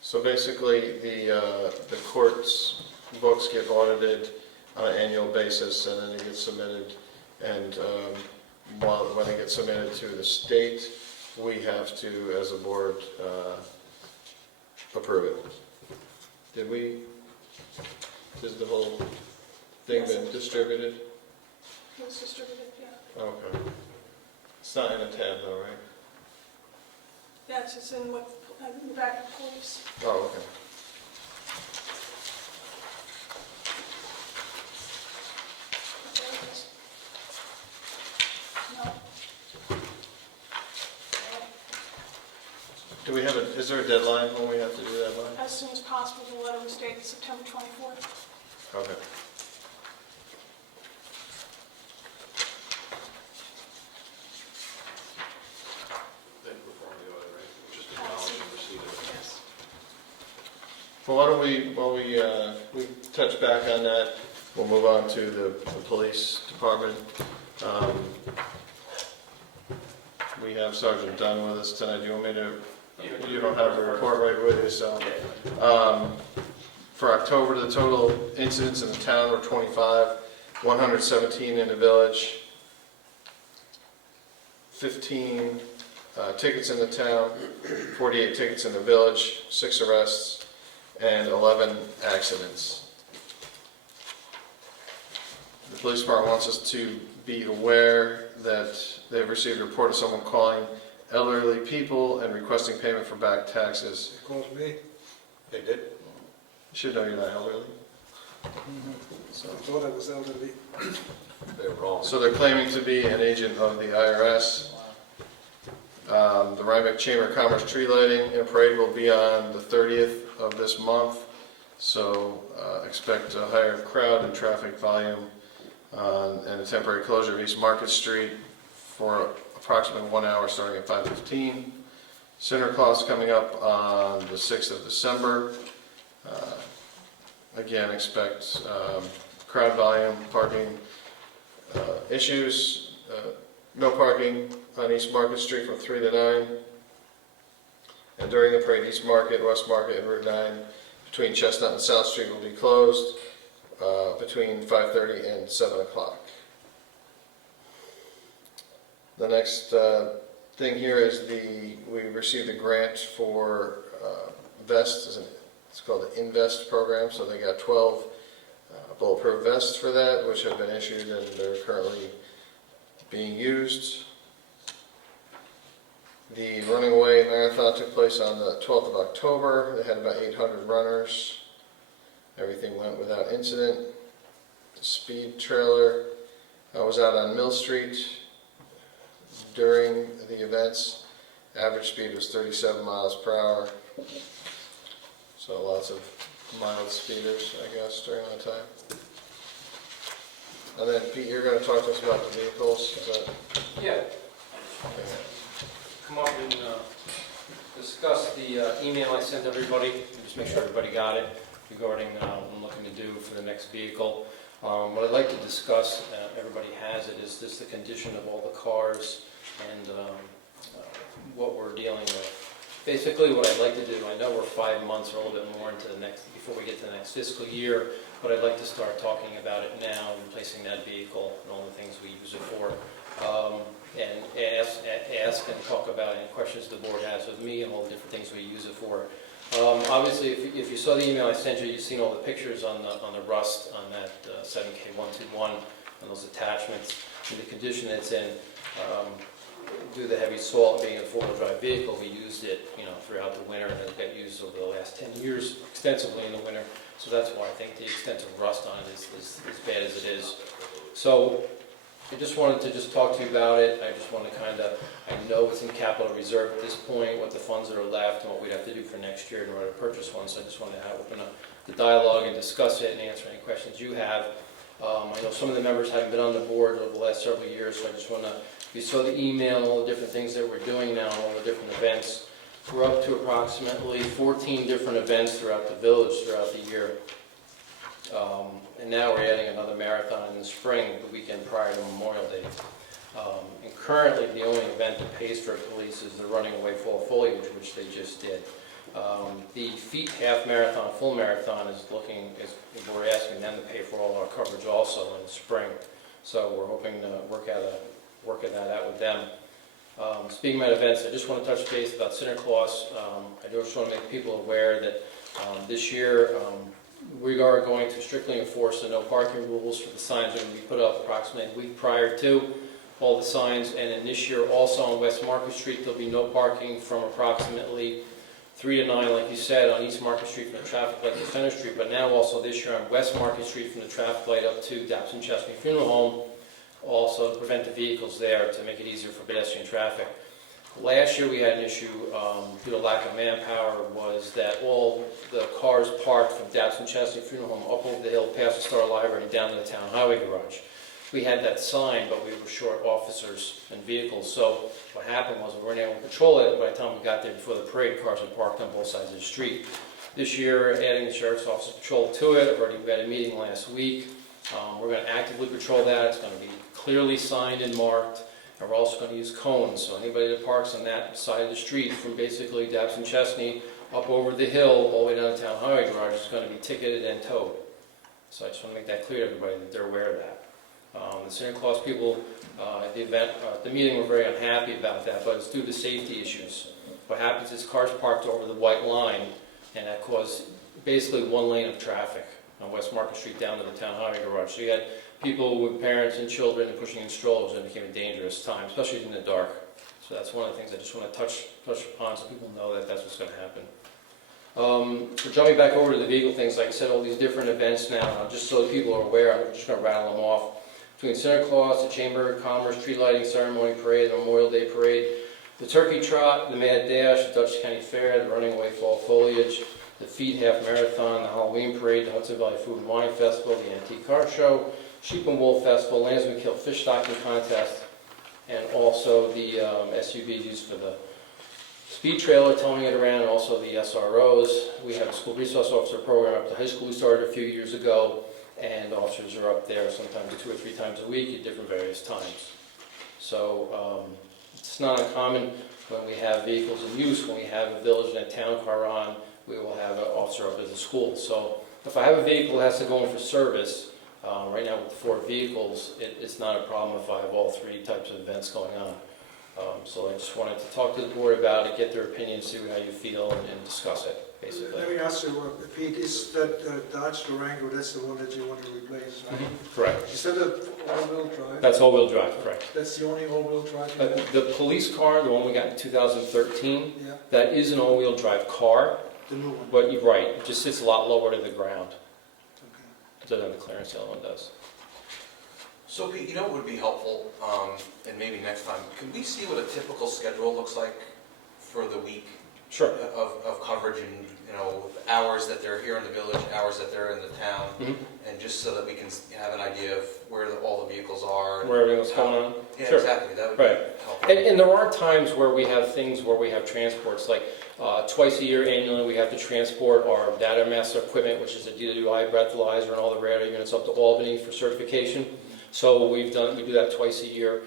So basically, the court's books get audited on an annual basis, and then it gets submitted, and when they get submitted to the state, we have to, as a board, approve it. Has the whole thing been distributed? It was distributed, yeah. Okay. It's not in a tab though, right? Yeah, it's just in the back of police. Oh, okay. There it is. No. Do we have is there a deadline when we have to do that by? As soon as possible, the letter was dated September 24th. Okay. Then perform the audit, right? Just acknowledge and receive it. Yes. Well, why don't we touch back on that. We'll move on to the police department. We have Sergeant Dunn with us tonight. Do you want me to? You don't have the report right with you, so. For October, the total incidents in the town were 25, 117 in the village, 15 tickets in the town, 48 tickets in the village, 6 arrests, and 11 accidents. The police department wants us to be aware that they've received a report of someone calling elderly people and requesting payment for back taxes. It calls me. They did? You should know you're not elderly. So I thought I was elderly. They're wrong. So they're claiming to be an agent of the IRS. The Rhinebeck Chamber of Commerce tree lighting and parade will be on the 30th of this month. So expect a higher crowd and traffic volume and a temporary closure of East Market Street for approximately 1 hour starting at 5:15. Santa Claus coming up on the 6th of December. Again, expect crowd volume, parking issues, no parking on East Market Street from 3 to 9. And during the parade, East Market, West Market, and Route 9 between Chestnut and South Street will be closed between 5:30 and 7 o'clock. The next thing here is we received a grant for vests. It's called the Invest program, so they got 12 bulletproof vests for that, which have been issued and they're currently being used. The Running Away Marathon took place on the 12th of October. They had about 800 runners. Everything went without incident. The speed trailer was out on Mill Street during the events. Average speed was 37 miles per hour. So lots of mild speeders, I guess, during that time. And then, Pete, you're going to talk to us about the vehicles. Is that... Yeah. Come up and discuss the email I sent everybody, just make sure everybody got it, regarding what I'm looking to do for the next vehicle. What I'd like to discuss, everybody has it, is just the condition of all the cars and what we're dealing with. Basically, what I'd like to do, I know we're 5 months or a little bit more into the next, before we get to the next fiscal year, but I'd like to start talking about it now, replacing that vehicle and all the things we use it for. And ask and talk about any questions the board has with me and all the different things we use it for. Obviously, if you saw the email I sent you, you've seen all the pictures on the rust on that 7K121 and those attachments and the condition it's in. Due to the heavy salt being a four-wheel drive vehicle, we used it, throughout the winter, and it got used over the last 10 years extensively in the winter. So that's why I think the extent of rust on it is as bad as it is. So I just wanted to talk to you about it. I just want to I know it's in capital reserve at this point, what the funds that are left and what we'd have to do for next year in order to purchase one. So I just wanted to open up the dialogue and discuss it and answer any questions you have. I know some of the members haven't been on the board over the last several years, so I just want to, if you saw the email and all the different things that we're doing now, all the different events, we're up to approximately 14 different events throughout the village throughout the year. And now we're adding another marathon in the spring, the weekend prior to Memorial Day. And currently, the only event that pays for police is the Running Away Fall Foliage, which they just did. The feet half marathon, full marathon we're asking them to pay for all our coverage also in the spring. So we're hoping to work that out with them. Speaking about events, I just want to touch base about Santa Claus. I just want to make people aware that this year we are going to strictly enforce the no parking rules for the signs that are going to be put up approximately a week prior to all the signs. And then this year also on West Market Street, there'll be no parking from approximately 3 to 9, like you said, on East Market Street from the traffic light to Center Street. But now also this year on West Market Street from the traffic light up to Dapson Chesney Funeral Home, also to prevent the vehicles there to make it easier for pedestrian traffic. Last year we had an issue due to lack of manpower, was that all the cars parked from Dapson Chesney Funeral Home up over the hill past the Star Library and down to the town highway garage. We had that sign, but we were short officers and vehicles. So what happened was we weren't able to control it, and by the time we got there before the parade, cars had parked on both sides of the street. This year, adding the sheriff's office patrol to it. I've already had a meeting last week. We're going to actively patrol that. It's going to be clearly signed and marked. And we're also going to use cones, so anybody that parks on that side of the street from basically Dabbs and Chesney up over the hill all the way down to Town Highway Garage is going to be ticketed and towed. So I just want to make that clear to everybody that they're aware of that. The Santa Claus people at the meeting were very unhappy about that, but it's due to safety issues. What happens is cars parked over the white line, and that caused basically one lane of traffic on West Market Street down to the Town Highway Garage. So you had people with parents and children and pushing in strollers, and it became a dangerous time, especially in the dark. So that's one of the things I just want to touch upon so people know that that's what's going to happen. Jumping back over to the vehicle things, like I said, all these different events now, just so people are aware, I'm just going to rattle them off. Between Santa Claus, the Chamber of Commerce tree lighting ceremony parade, the Memorial Day parade, the Turkey Trot, the Mad Dash, the Dutch County Fair, the Running Away Fall Foliage, the Feed Half Marathon, the Halloween Parade, the Hudson Valley Food and Wine Festival, the Antique Car Show, Sheep and Wool Festival, Landsman Kill Fish Stocking Contest, and also the SUVs used for the speed trailer, towing it around, and also the SROs. We have a school resource officer program up to high school we started a few years ago, and officers are up there sometimes 2 or 3 times a week at different various times. So it's not uncommon when we have vehicles in use, when we have a village and a town car on, we will have an officer up at the school. So if I have a vehicle that has to go in for service, right now with the 4 vehicles, it's not a problem if I have all 3 types of events going on. So I just wanted to talk to the board about it, get their opinion, see how you feel, and discuss it, basically. Let me ask you, Pete, is that Dodge Durango, that's the one that you want to replace, right? Correct. Is that an all-wheel drive? That's all-wheel drive, correct. That's the only all-wheel drive you have? The police car, the one we got in 2013, Yeah, that is an all-wheel drive car, the new one. but you're right, it just sits a lot lower to the ground Okay. than the clearance the other one does. So Pete, you know what would be helpful, and maybe next time, could we see what a typical schedule looks like for the week Sure. of coverage and, hours that they're here in the village, hours that they're in the town, Mhm. and just so that we can have an idea of where all the vehicles are? Where everything's going on? Yeah, Sure. exactly, that would Right. be helpful. And there are times where we have things where we have transports, like twice a year annually we have to transport our data master equipment, which is a DWI breathalyzer and all the radar units up to Albany for certification. So we do that twice a year.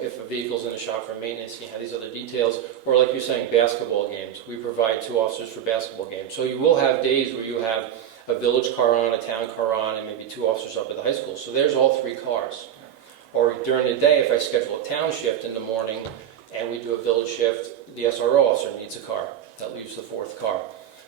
If a vehicle's in the shop for maintenance, you have these other details. Or like you're saying, basketball games. We provide 2 officers for basketball games. So you will have days where you have a village car on, a town car on, and maybe 2 officers up at the high school. So there's all 3 cars. Or during the day, if I schedule a town shift in the morning and we do a village shift, the SRO officer needs a car. That leaves the 4th car.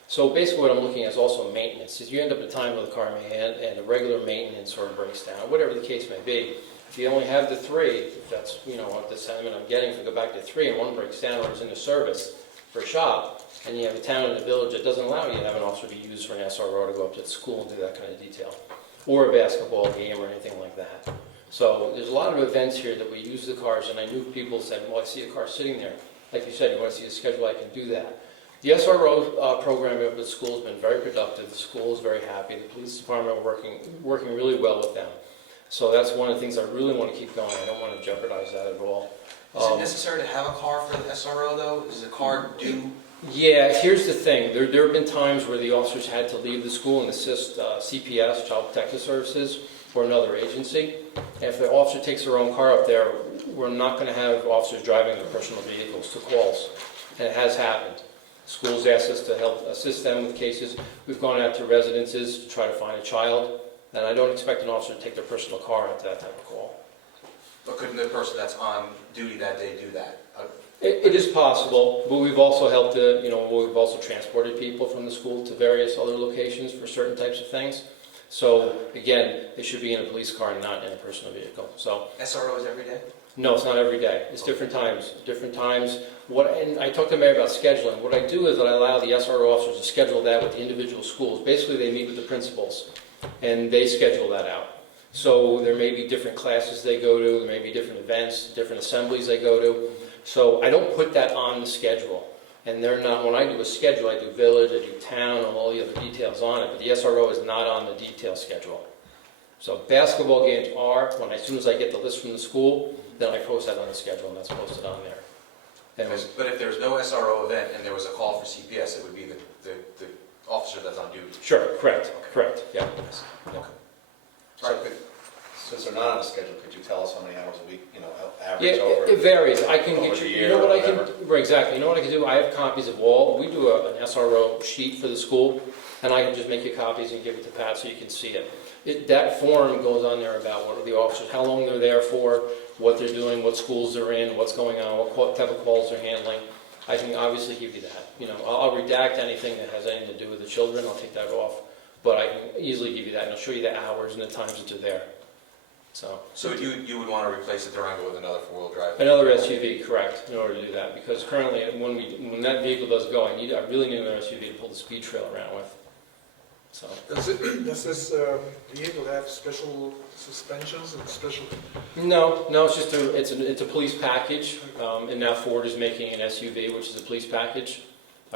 So basically what I'm looking at is also maintenance. If you end up at a time with a car in my hand and the regular maintenance or breaks down, whatever the case may be, if you only have the 3, if that's, what the sentiment I'm getting, if we go back to 3 and one breaks down or is in the service for a shop, and you have a town and a village that doesn't allow you to have an officer to use for an SRO to go up to the school and do that kind of detail, or a basketball game or anything like that. So there's a lot of events here that we use the cars, and I knew people said, well, I see a car sitting there. Like you said, you want to see the schedule, I can do that. The SRO program up at the school has been very productive. The school is very happy. The police department are working really well with them. So that's one of the things I really want to keep going. I don't want to jeopardize that at all. Is it necessary to have a car for the SRO though? Is the car due? Yeah, here's the thing. There have been times where the officers had to leave the school and assist CPS, Child Protective Services, or another agency. And if the officer takes their own car up there, we're not going to have officers driving their personal vehicles to calls. And it has happened. Schools asked us to help assist them with cases. We've gone out to residences to try to find a child, and I don't expect an officer to take their personal car into that type of call. But couldn't the person that's on duty that day do that? It is possible, but we've also helped we've also transported people from the school to various other locations for certain types of things. So again, they should be in a police car and not in a personal vehicle. So SROs every day? no, it's not every day. It's different times. Different times. And I talked to Mary about scheduling. What I do is that I allow the SRO officers to schedule that with the individual schools. Basically, they meet with the principals, and they schedule that out. So there may be different classes they go to, there may be different events, different assemblies they go to. So I don't put that on the schedule. And they're not, when I do a schedule, I do village, I do town, and all the other details on it, but the SRO is not on the detail schedule. So basketball games are, as soon as I get the list from the school, then I post that on the schedule, and that's posted on there. And But if there's no SRO event and there was a call for CPS, it would be the officer that's on duty. Sure, correct, yeah. So since they're not on a schedule, could you tell us how many hours a week, Yeah, average over? it varies. I can over get the you, year you know what or I can, whatever? right, exactly. You know what I can do? I have copies of all, we do an SRO sheet for the school, and I can just make you copies and give it to Pat so you can see it. That form goes on there about what are the officers, how long they're there for, what they're doing, what schools they're in, what's going on, what type of calls they're handling. I can obviously give you that. I'll redact anything that has anything to do with the children, I'll take that off. But I can easily give you that, and I'll show you the hours and the times that they're there. So you would want to replace the Durango with another four-wheel drive? Another SUV, correct, in order to do that, because currently, when that vehicle does go, I really need another SUV to pull the speed trail around with. So, Does this vehicle have special suspensions and special? no, it's a police package, and now Ford is making an SUV, which is a police package.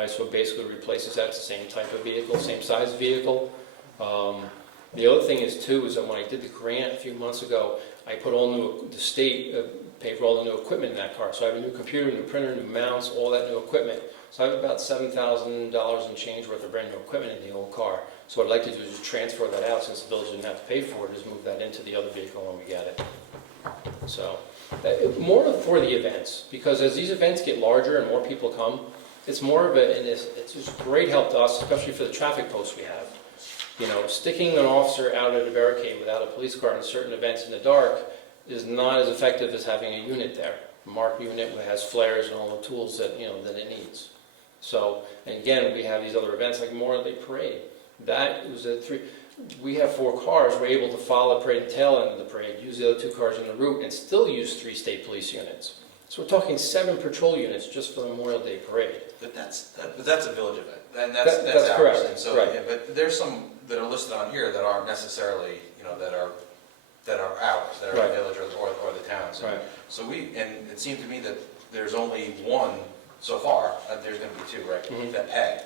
So it basically replaces that. It's the same type of vehicle, same size vehicle. The other thing is too, is that when I did the grant a few months ago, I put the state paid for all the new equipment in that car. So I have a new computer, new printer, new mounts, all that new equipment. So I have about $7,000 and change worth of brand new equipment in the old car. So what I'd like to do is just transfer that out, since the village didn't have to pay for it, is move that into the other vehicle when we get it. So, more for the events, because as these events get larger and more people come, it's more of it's just great help to us, especially for the traffic posts we have. Sticking an officer out at a barricade without a police car in certain events in the dark is not as effective as having a unit there. A marked unit that has flares and all the tools that it needs. So, and again, we have these other events like Memorial Day Parade. That was we have 4 cars. We're able to follow the parade and tail end of the parade, use the other 2 cars on the route, and still use 3 state police units. So we're talking 7 patrol units just for the Memorial Day Parade. But that's a village event, and That's ours. correct, And so, right. yeah, but there's some that are listed on here that aren't necessarily, that are ours, that are Right. the village or the towns. And Right. So and it seemed to me that there's only one so far. There's going to be 2, right? Mhm. That pay.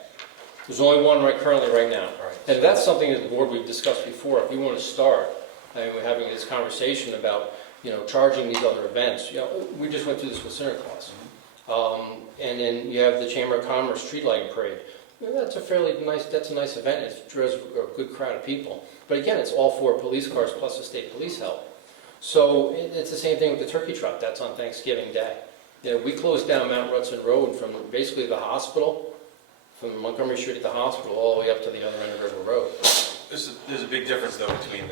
There's only one currently right now. Right. And that's something that the board we've discussed before. If we want to start, and we're having this conversation about, charging these other events. We just went through this with Santa Claus. And then you have the Chamber of Commerce Street Lighting Parade. That's a nice event. It draws a good crowd of people. But again, it's all 4 police cars plus the state police help. So it's the same thing with the turkey trot. That's on Thanksgiving Day. We closed down Mount Rutson Road from basically the hospital, from Montgomery Street at the hospital, all the way up to the other end of River Road. There's a big difference, though, between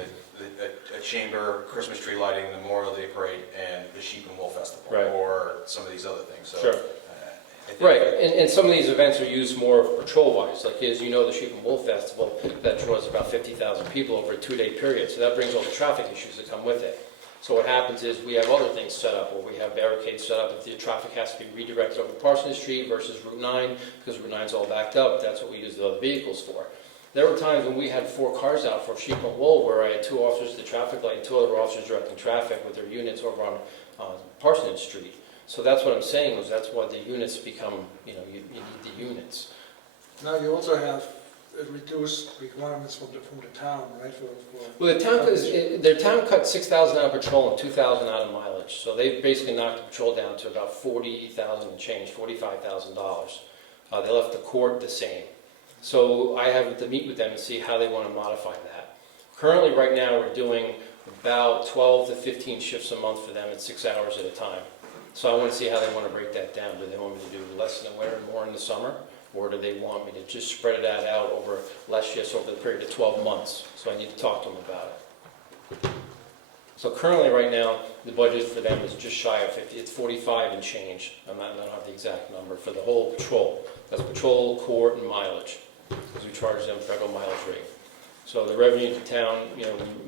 a chamber, Christmas tree lighting, the Memorial Day Parade, and the Sheep and Wool Festival, Right. or some of these other things. So, Sure. I think Right, and some of these events are used more patrol-wise, like as you know, the Sheep and Wool Festival, that draws about 50,000 people over a 2-day period, so that brings all the traffic issues that come with it. So what happens is we have other things set up, or we have barricades set up if the traffic has to be redirected over Parsonage Street versus Route 9, because Route 9's all backed up, that's what we use the other vehicles for. There were times when we had 4 cars out for Sheep and Wool, where I had 2 officers at the traffic light, 2 other officers directing traffic with their units over on Parsonage Street. So that's what I'm saying, was that's why the units become, you need the units. Now you also have reduced requirements from the town, right? Well, their town cut 6,000 out of patrol and 2,000 out of mileage. So they've basically knocked the patrol down to about 40,000 and change, $45,000. They left the court the same. So I have to meet with them and see how they want to modify that. Currently, right now, we're doing about 12 to 15 shifts a month for them at 6 hours at a time. So I want to see how they want to break that down. Do they want me to do less in the winter and more in the summer? Or do they want me to just spread that out over less shifts over the period of 12 months? So I need to talk to them about it. So currently, right now, the budget for them is just shy of 50. It's 45 and change. I don't have the exact number for the whole patrol. That's patrol, court, and mileage, because we charge them federal mileage rate. So the revenue to town,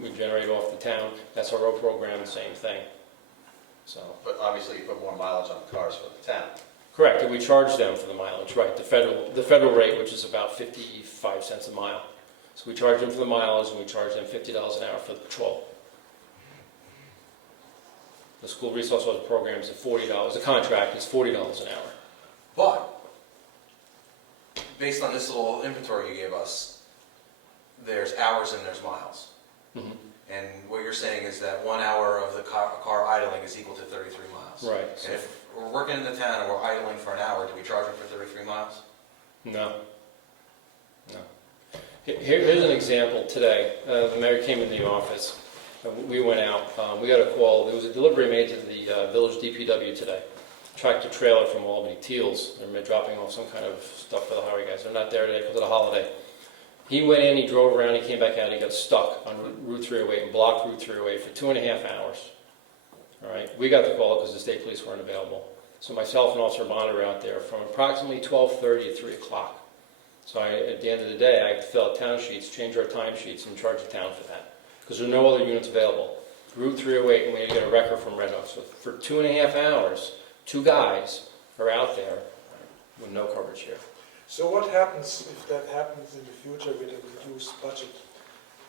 we generate off the town. That's our road program, same thing. So. But obviously you put more mileage on the cars for the town. Correct, and we charge them for the mileage, right, the federal rate, which is about 55 cents a mile. So we charge them for the mileage, and we charge them $50 an hour for the patrol. The school resource officer program is at $40, the contract is $40 an hour. But, based on this little inventory you gave us, there's hours and there's miles. Mhm. And what you're saying is that 1 hour of the car idling is equal to 33 miles. Right. And if we're working in the town and we're idling for an hour, do we charge them for 33 miles? No. No. Here's an example today. The mayor came in the office. We went out. We got a call. There was a delivery made to the village DPW today. Tractor trailer from Albany Teals. They're dropping off some kind of stuff for the highway guys. They're not there today because of the holiday. He went in, he drove around, he came back out, he got stuck on Route 308 and blocked Route 308 for 2.5 hours. All right, we got the call because the state police weren't available. So myself and Officer Bond are out there from approximately 12:30 to 3 o'clock. So at the end of the day, I have to fill out town sheets, change our time sheets, and charge the town for that. Because there are no other units available. Route 308, and we had to get a record from Red Oak. So for 2.5 hours, 2 guys are out there with no coverage here. So what happens if that happens in the future with a reduced budget?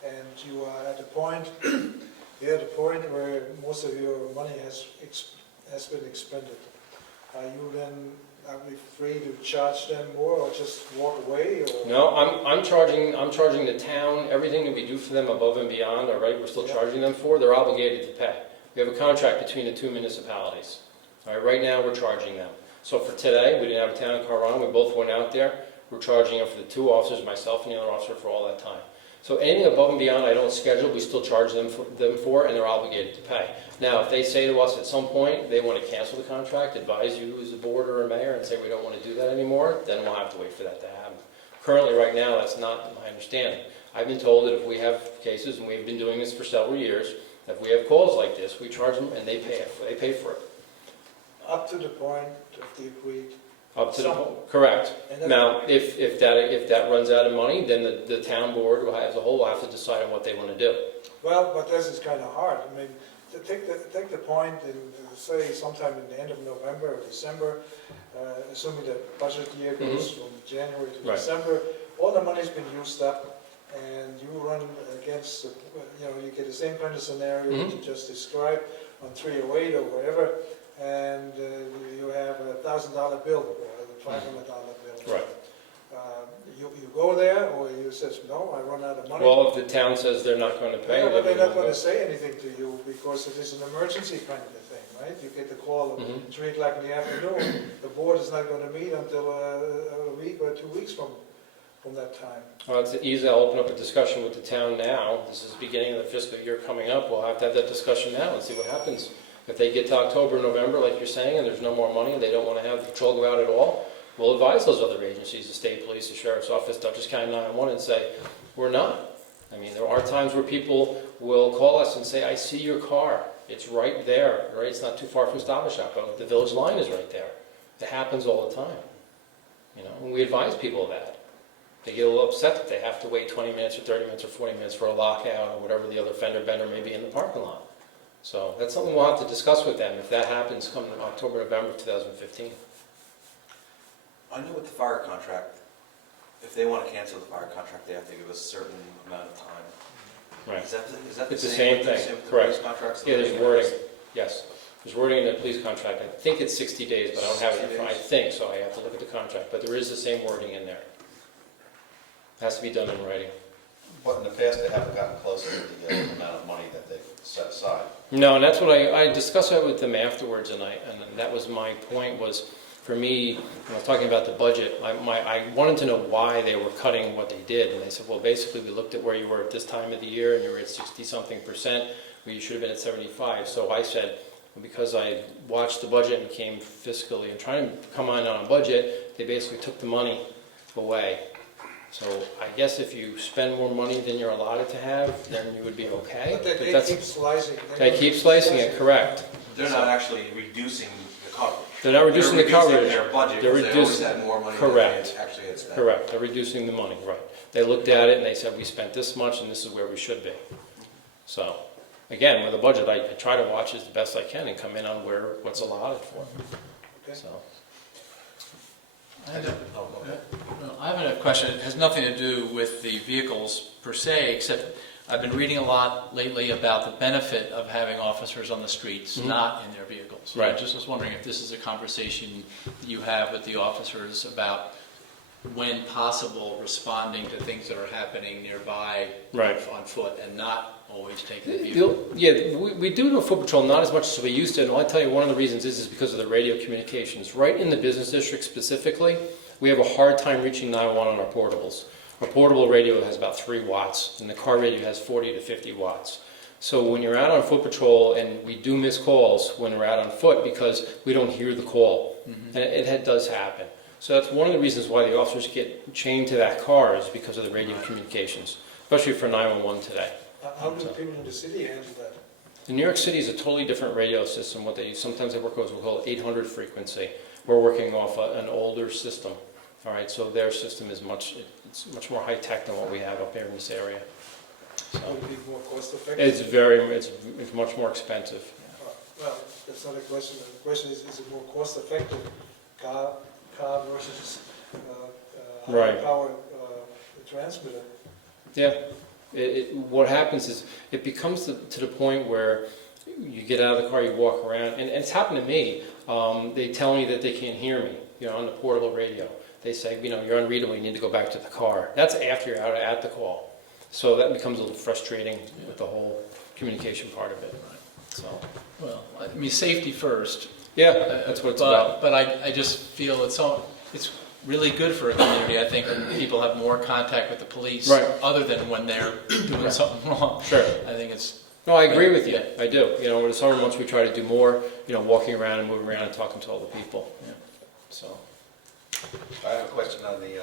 And you are at a point, where most of your money has been expended. Are you then, are we free to charge them more or just walk away? Or? No, I'm charging the town everything that we do for them above and beyond. All right, we're still charging them for. They're obligated to pay. We have a contract between the 2 municipalities. All right, right now we're charging them. So for today, we didn't have a town car on. We both went out there. We're charging them for the 2 officers, myself and the other officer, for all that time. So anything above and beyond I don't schedule, we still charge them for, and they're obligated to pay. Now, if they say to us at some point they want to cancel the contract, advise you as a board or a mayor and say we don't want to do that anymore, then we'll have to wait for that to happen. Currently, right now, that's not my understanding. I've been told that if we have cases, and we've been doing this for several years, that if we have calls like this, we charge them and they pay it. They pay for it. Up to the point of the agreed. Up to the correct. Now, if that runs out of money, then the town board as a whole will have to decide on what they want to do. Well, but this is kind of hard. I mean, to take the point and say sometime in the end of November or December, assuming the budget year goes from January to December, all the money's been used up, and you run against, you get the same kind of scenario that you just described on 308 or whatever, and you have a $1,000 bill or a $500 bill. Right. You go there, or you says, no, I run out of money. Well, if the town says they're not going to pay, Yeah, but they're not going to say anything to you because it is an emergency kind of a thing, right? You get the call at 3 o'clock in the afternoon. The board is not going to meet until a week or 2 weeks from that time. Well, it's easy. I'll open up a discussion with the town now. This is the beginning of the fiscal year coming up. We'll have to have that discussion now and see what happens. If they get to October, November, like you're saying, and there's no more money, and they don't want to have the patrol go out at all, we'll advise those other agencies, the state police, the sheriff's office, Dutchess County 911, and say, we're not. I mean, there are times where people will call us and say, I see your car. It's right there, right? It's not too far from Stop and Shop, but the village line is right there. It happens all the time. And we advise people of that. They get a little upset that they have to wait 20 minutes or 30 minutes or 40 minutes for a lockout or whatever the other fender bender may be in the parking lot. So that's something we'll have to discuss with them if that happens come October, November of 2015. I know with the fire contract, if they want to cancel the fire contract, they have to give us a certain amount of time. Right. Is that It's the same thing, with the correct. police contracts? Yeah, there's wording, yes. There's wording in the police contract. I think it's 60 days, but I don't have it in front. I think, so I have to look at the contract. But there is the same wording in there. It has to be done in writing. But in the past, they haven't gotten close to the amount of money that they've set aside. No, and that's what I discussed that with them afterwards, and that was my point was, for me, when I was talking about the budget, I wanted to know why they were cutting what they did. And they said, well, basically, we looked at where you were at this time of the year, and you were at 60-something%, where you should have been at 75. So I said, well, because I watched the budget and came fiscally and trying to come on a budget, they basically took the money away. So I guess if you spend more money than you're allotted to have, then you would be okay. But they keep slicing. They keep slicing it, correct. They're not actually reducing the coverage. They're not reducing the coverage. Their budget, They're because they always reducing, had more money correct. than they actually had spent. Correct, they're reducing the money, right. They looked at it and they said, we spent this much and this is where we should be. So, again, with a budget, I try to watch as the best I can and come in on what's allotted for. Okay. So. I have a question. It has nothing to do with the vehicles per se, except I've been reading a lot lately about the benefit of having officers on the streets, not in their vehicles. Right. I just was wondering if this is a conversation you have with the officers about, when possible, responding to things that are happening nearby on foot and not always taking the vehicle. Yeah, we do a foot patrol, not as much as we used to, and I'll tell you one of the reasons is because of the radio communications. Right in the business district specifically, we have a hard time reaching 911 on our portables. A portable radio has about 3 watts, and the car radio has 40 to 50 watts. So when you're out on foot patrol, and we do miss calls when we're out on foot because we don't hear the call, and it does happen. So that's one of the reasons why the officers get chained to that car is because of the radio communications, especially for 911 today. How do people in the city handle that? In New York City is a totally different radio system. What they sometimes they work with what we call 800 frequency. We're working off an older system. All right, so their system is much more high tech than what we have up here in this area. So Would it be more cost effective? it's much more expensive. Well, that's not a question. The question is it more cost effective car versus Right. high power transmitter? Yeah. What happens is it becomes to the point where you get out of the car, you walk around, and it's happened to me. They tell me that they can't hear me, on the portable radio. They say, you're unreadable, you need to go back to the car. That's after you're out at the call. So that becomes a little frustrating with the whole communication part of it. So, Well, I mean, safety first. yeah, that's what it's about. But I just feel it's really good for a community, I think, when people have more contact with the police, Right. other than when they're doing something wrong. Sure. I think it's, No, I agree with you. I do. In the summer months we try to do more, walking around and moving around and talking to all the people. So. I have a question on the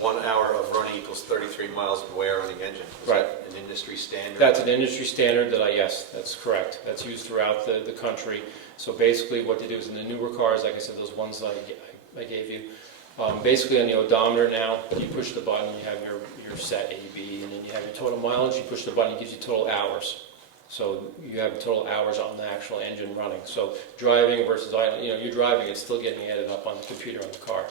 1 hour of running equals 33 miles of wear on the engine. Is Right. that an industry standard? That's an industry standard yes, that's correct. That's used throughout the country. So basically what they do is in the newer cars, like I said, those ones that I gave you, basically on the odometer now, you push the button, you have your set A, B, and then you have your total mileage, you push the button, it gives you total hours. So you have total hours on the actual engine running. So driving versus idling, you're driving, it's still getting added up on the computer on the car.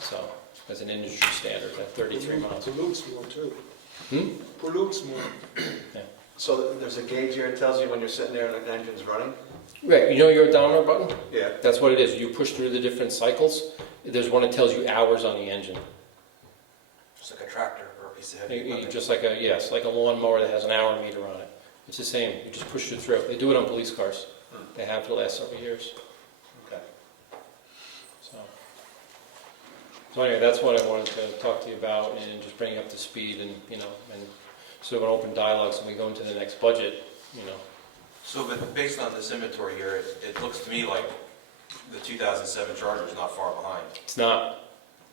So as an industry standard, at 33 miles. Pollutes more too. Hmm? Pollutes more. So there's a gauge here that tells you when you're sitting there and the engine's running? Right, your odometer button? Yeah. That's what it is. You push through the different cycles. There's one that tells you hours on the engine. Just like a tractor or a piece of heavy equipment. Just like a lawnmower that has an hour meter on it. It's the same. You just push it through. They do it on police cars. They have for the last several years. Okay. So anyway, that's what I wanted to talk to you about and just bring you up to speed and sort of an open dialogue so we go into the next budget. So, but based on this inventory here, it looks to me like the 2007 Charger is not far behind. It's not.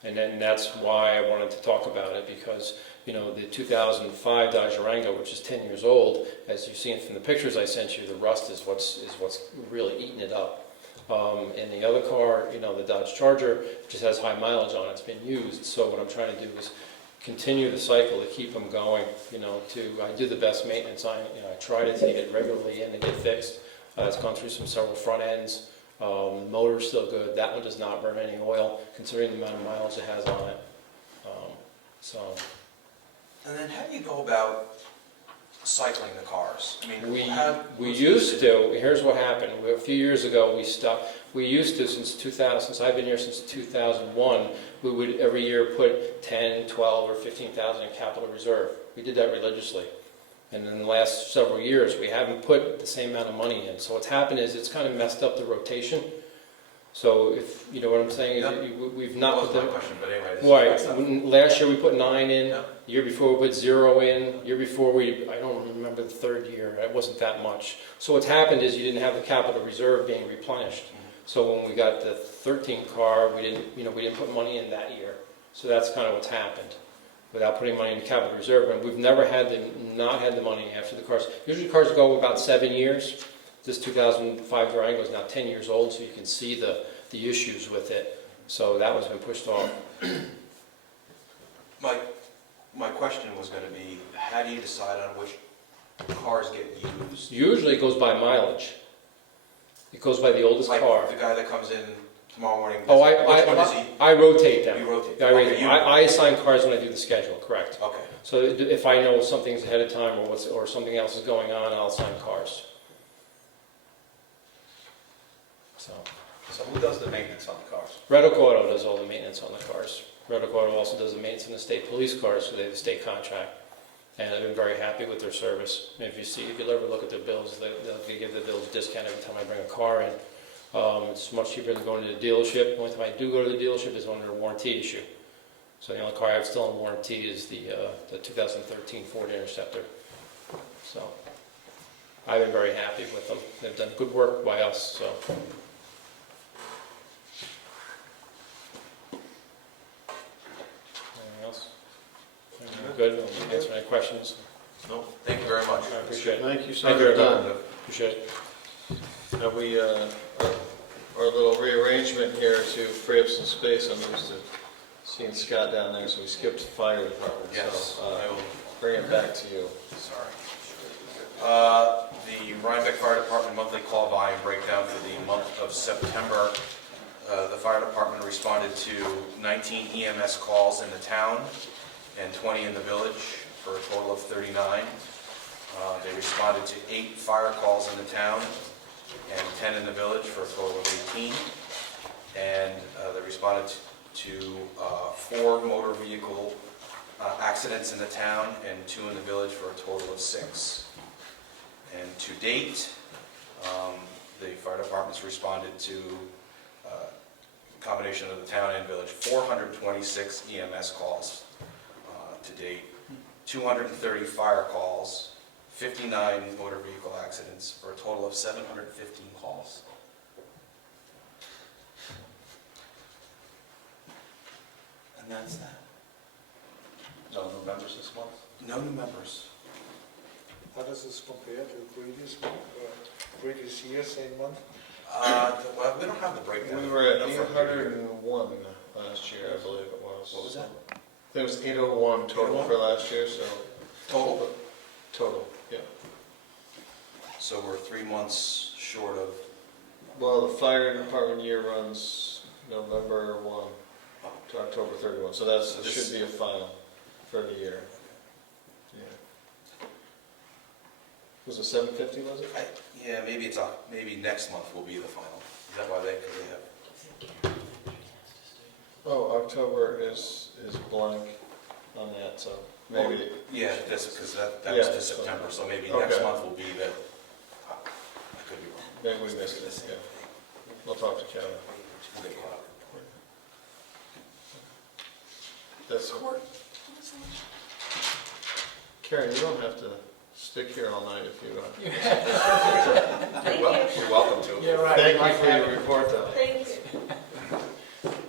And then that's why I wanted to talk about it because, the 2005 Dodge Durango, which is 10 years old, as you've seen from the pictures I sent you, the rust is what's really eating it up. And the other car, the Dodge Charger, just has high mileage on it. It's been used. So what I'm trying to do is continue the cycle to keep them going, I do the best maintenance on it. I try to take it regularly and to get fixed. It's gone through several front ends. Motor's still good. That one does not burn any oil, considering the amount of miles it has on it. And then how do you go about cycling the cars? I mean, We used to. Here's what happened. A few years ago, we stopped. We used to since I've been here since 2001. We would every year put 10, 12, or 15,000 in capital reserve. We did that religiously. And in the last several years, we haven't put the same amount of money in. So what's happened is it's kind of messed up the rotation. So if you know what I'm saying, we've not put that was my question, but anyway. Right. Last year we put 9 in. Yeah. The year before we put 0 in. Year before I don't remember the third year. It wasn't that much. So what's happened is you didn't have the capital reserve being replenished. So when we got the 13 car, we didn't put money in that year. So that's kind of what's happened, without putting money in the capital reserve. And we've never not had the money after the cars. Usually cars go about 7 years. This 2005 Durango is now 10 years old, so you can see the issues with it. So that one's been pushed off. My question was going to be, how do you decide on which cars get used? Usually it goes by mileage. It goes by the oldest Like car. the guy that comes in tomorrow morning, Oh, which one is he? I rotate them. You rotate? I assign cars when I do the schedule, correct. Okay. So if I know something's ahead of time or something else is going on, I'll assign cars. So who does the maintenance on the cars? Red Oak Auto does all the maintenance on the cars. Red Oak Auto also does the maintenance on the state police cars, so they have a state contract. And I've been very happy with their service. If you'll ever look at their bills, they'll give the bills a discount every time I bring a car in. It's much cheaper than going to the dealership. The only time I do go to the dealership is under a warranty issue. So the only car I have still in warranty is the 2013 Ford Interceptor. So I've been very happy with them. They've done good work by us, so. Anything else? Anything good? I'll answer any questions. No, thank you very much. I appreciate it. Thank you, sir. Thank you, You're everyone. done. Appreciate it. Now we, our little rearrangement here to free up some space, I'm used to seeing Scott down there, so we skipped the fire department. Yes, So, I will. bring it back to you. Sorry. The Rhinebeck Fire Department monthly call volume breakdown for the month of September. The fire department responded to 19 EMS calls in the town and 20 in the village for a total of 39. They responded to 8 fire calls in the town and 10 in the village for a total of 18. And they responded to 4 motor vehicle accidents in the town and 2 in the village for a total of 6. And to date, the fire departments responded to a combination of the town and village, 426 EMS calls to date, 230 fire calls, 59 motor vehicle accidents, for a total of 715 calls. And that's that. No new members this month? No new members. How does this compare to the previous month, previous year, same month? Well, we don't have the breakdown. We were at No, for- 801 last year, I believe it was. What was that? There was 801 total for last year, so. Total? Total, yeah. So we're 3 months short of, Well, the fire department year runs November 1 to October 31, so that So this- should be a final for the year. Yeah. Was it 750, was it? yeah, maybe maybe next month will be the final. Is that why they have? Oh, October is blank on that, so maybe. Yeah, that's because that was Yeah. to September, so maybe Okay. next month will be the, I could be wrong. Maybe we missed it, yeah. We'll talk to Kevin. That's, Karen, you don't have to stick here all night if you want. Thank you. You're welcome to. Yeah, right. Thank you for your report, though. Thank you.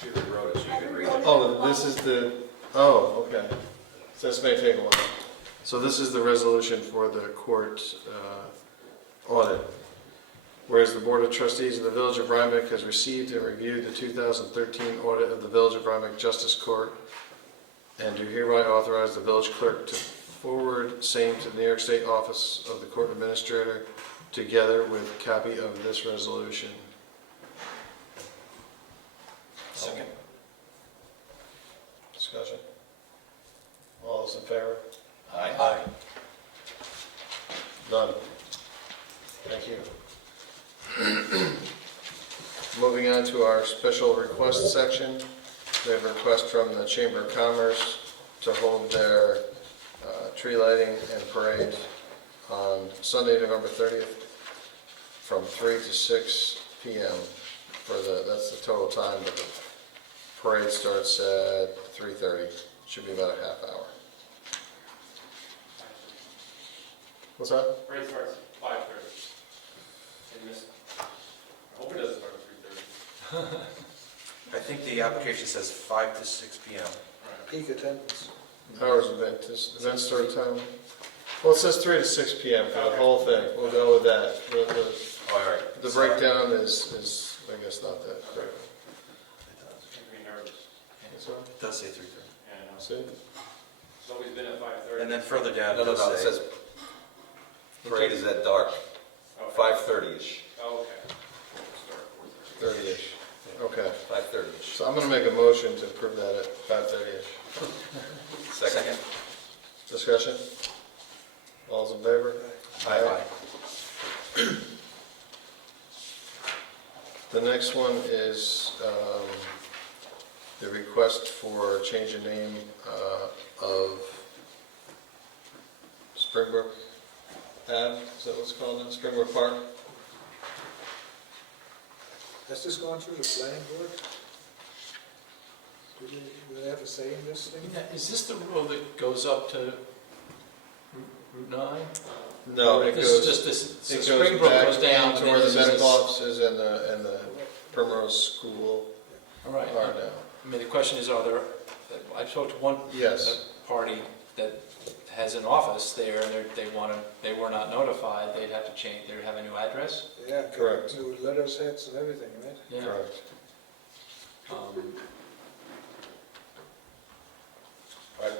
She rewrote it, so you can read it. Oh, this is the, oh, okay. So this may take a while. So this is the resolution for the court audit. Whereas the Board of Trustees of the Village of Rhinebeck has received and reviewed the 2013 audit of the Village of Rhinebeck Justice Court, and do hereby authorize the village clerk to forward same to the New York State Office of the Court Administrator, together with copy of this resolution. Second. Discussion. All those in favor? Aye. Done. Thank you. Moving on to our special request section. We have a request from the Chamber of Commerce to hold their tree lighting and parade on Sunday, November 30th, from 3 to 6 p.m. That's the total time, but the parade starts at 3:30. Should be about a half hour. What's that? Parade starts at 5:30. I missed. I hope it doesn't start at 3:30. I think the application says 5 to 6 p.m. Peak attendance. Hours of event start time? Well, it says 3 to 6 p.m. for the whole thing. We'll go with that. All right. The breakdown is, I guess, not that great. Making me nervous. It does say 3:30. Yeah, I know. See? It's always been at 5:30. And then further down, No, it no, does no, it say, says parade is at dark, 5:30-ish, Oh, okay. Start at 4:30. 30-ish. Okay. 5:30-ish. So I'm going to make a motion to approve that at 5:30-ish. Second. Discussion? All's in favor? Aye. The next one is the request for change of name of Springbrook Ave, is that what it's called now? Springbrook Park? Has this gone through the planning board? Do they have a say in this thing? Yeah, is this the road that goes up to Route 9? No, it This is goes, just this, so it goes Springbrook back goes down. to and where then the there's medical this- offices and the Primrose School All right. are now. I mean, the question is, are there, I talked to one Yes. party that has an office there, and they were not notified, they'd have to change, they'd have a new address? Yeah, Correct. new letters, heads and everything, right? Yeah. Correct. Um, Right.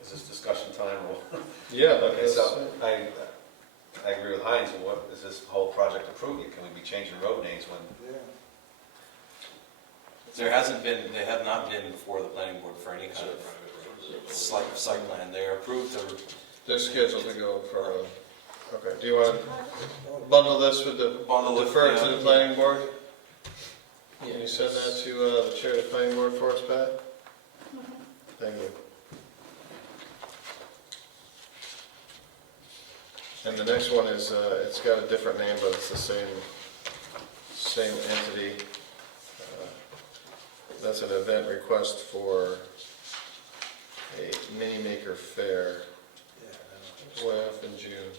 Is this discussion time or? Yeah. Okay, so I agree with Heinz, what, is this whole project approved yet? Can we be changing road names when? Yeah. There hasn't been, they have not been before the planning board for any kind of site plan. They are approved to, They're scheduled to go for, okay, do you want to bundle this with the, Bundle it, defer it to yeah. the planning board? yeah. Can you send that to the chair of the planning board for us, Pat? Thank you. And the next one is, it's got a different name, but it's the same entity. That's an event request for a mini maker fair, Yeah, way off in June.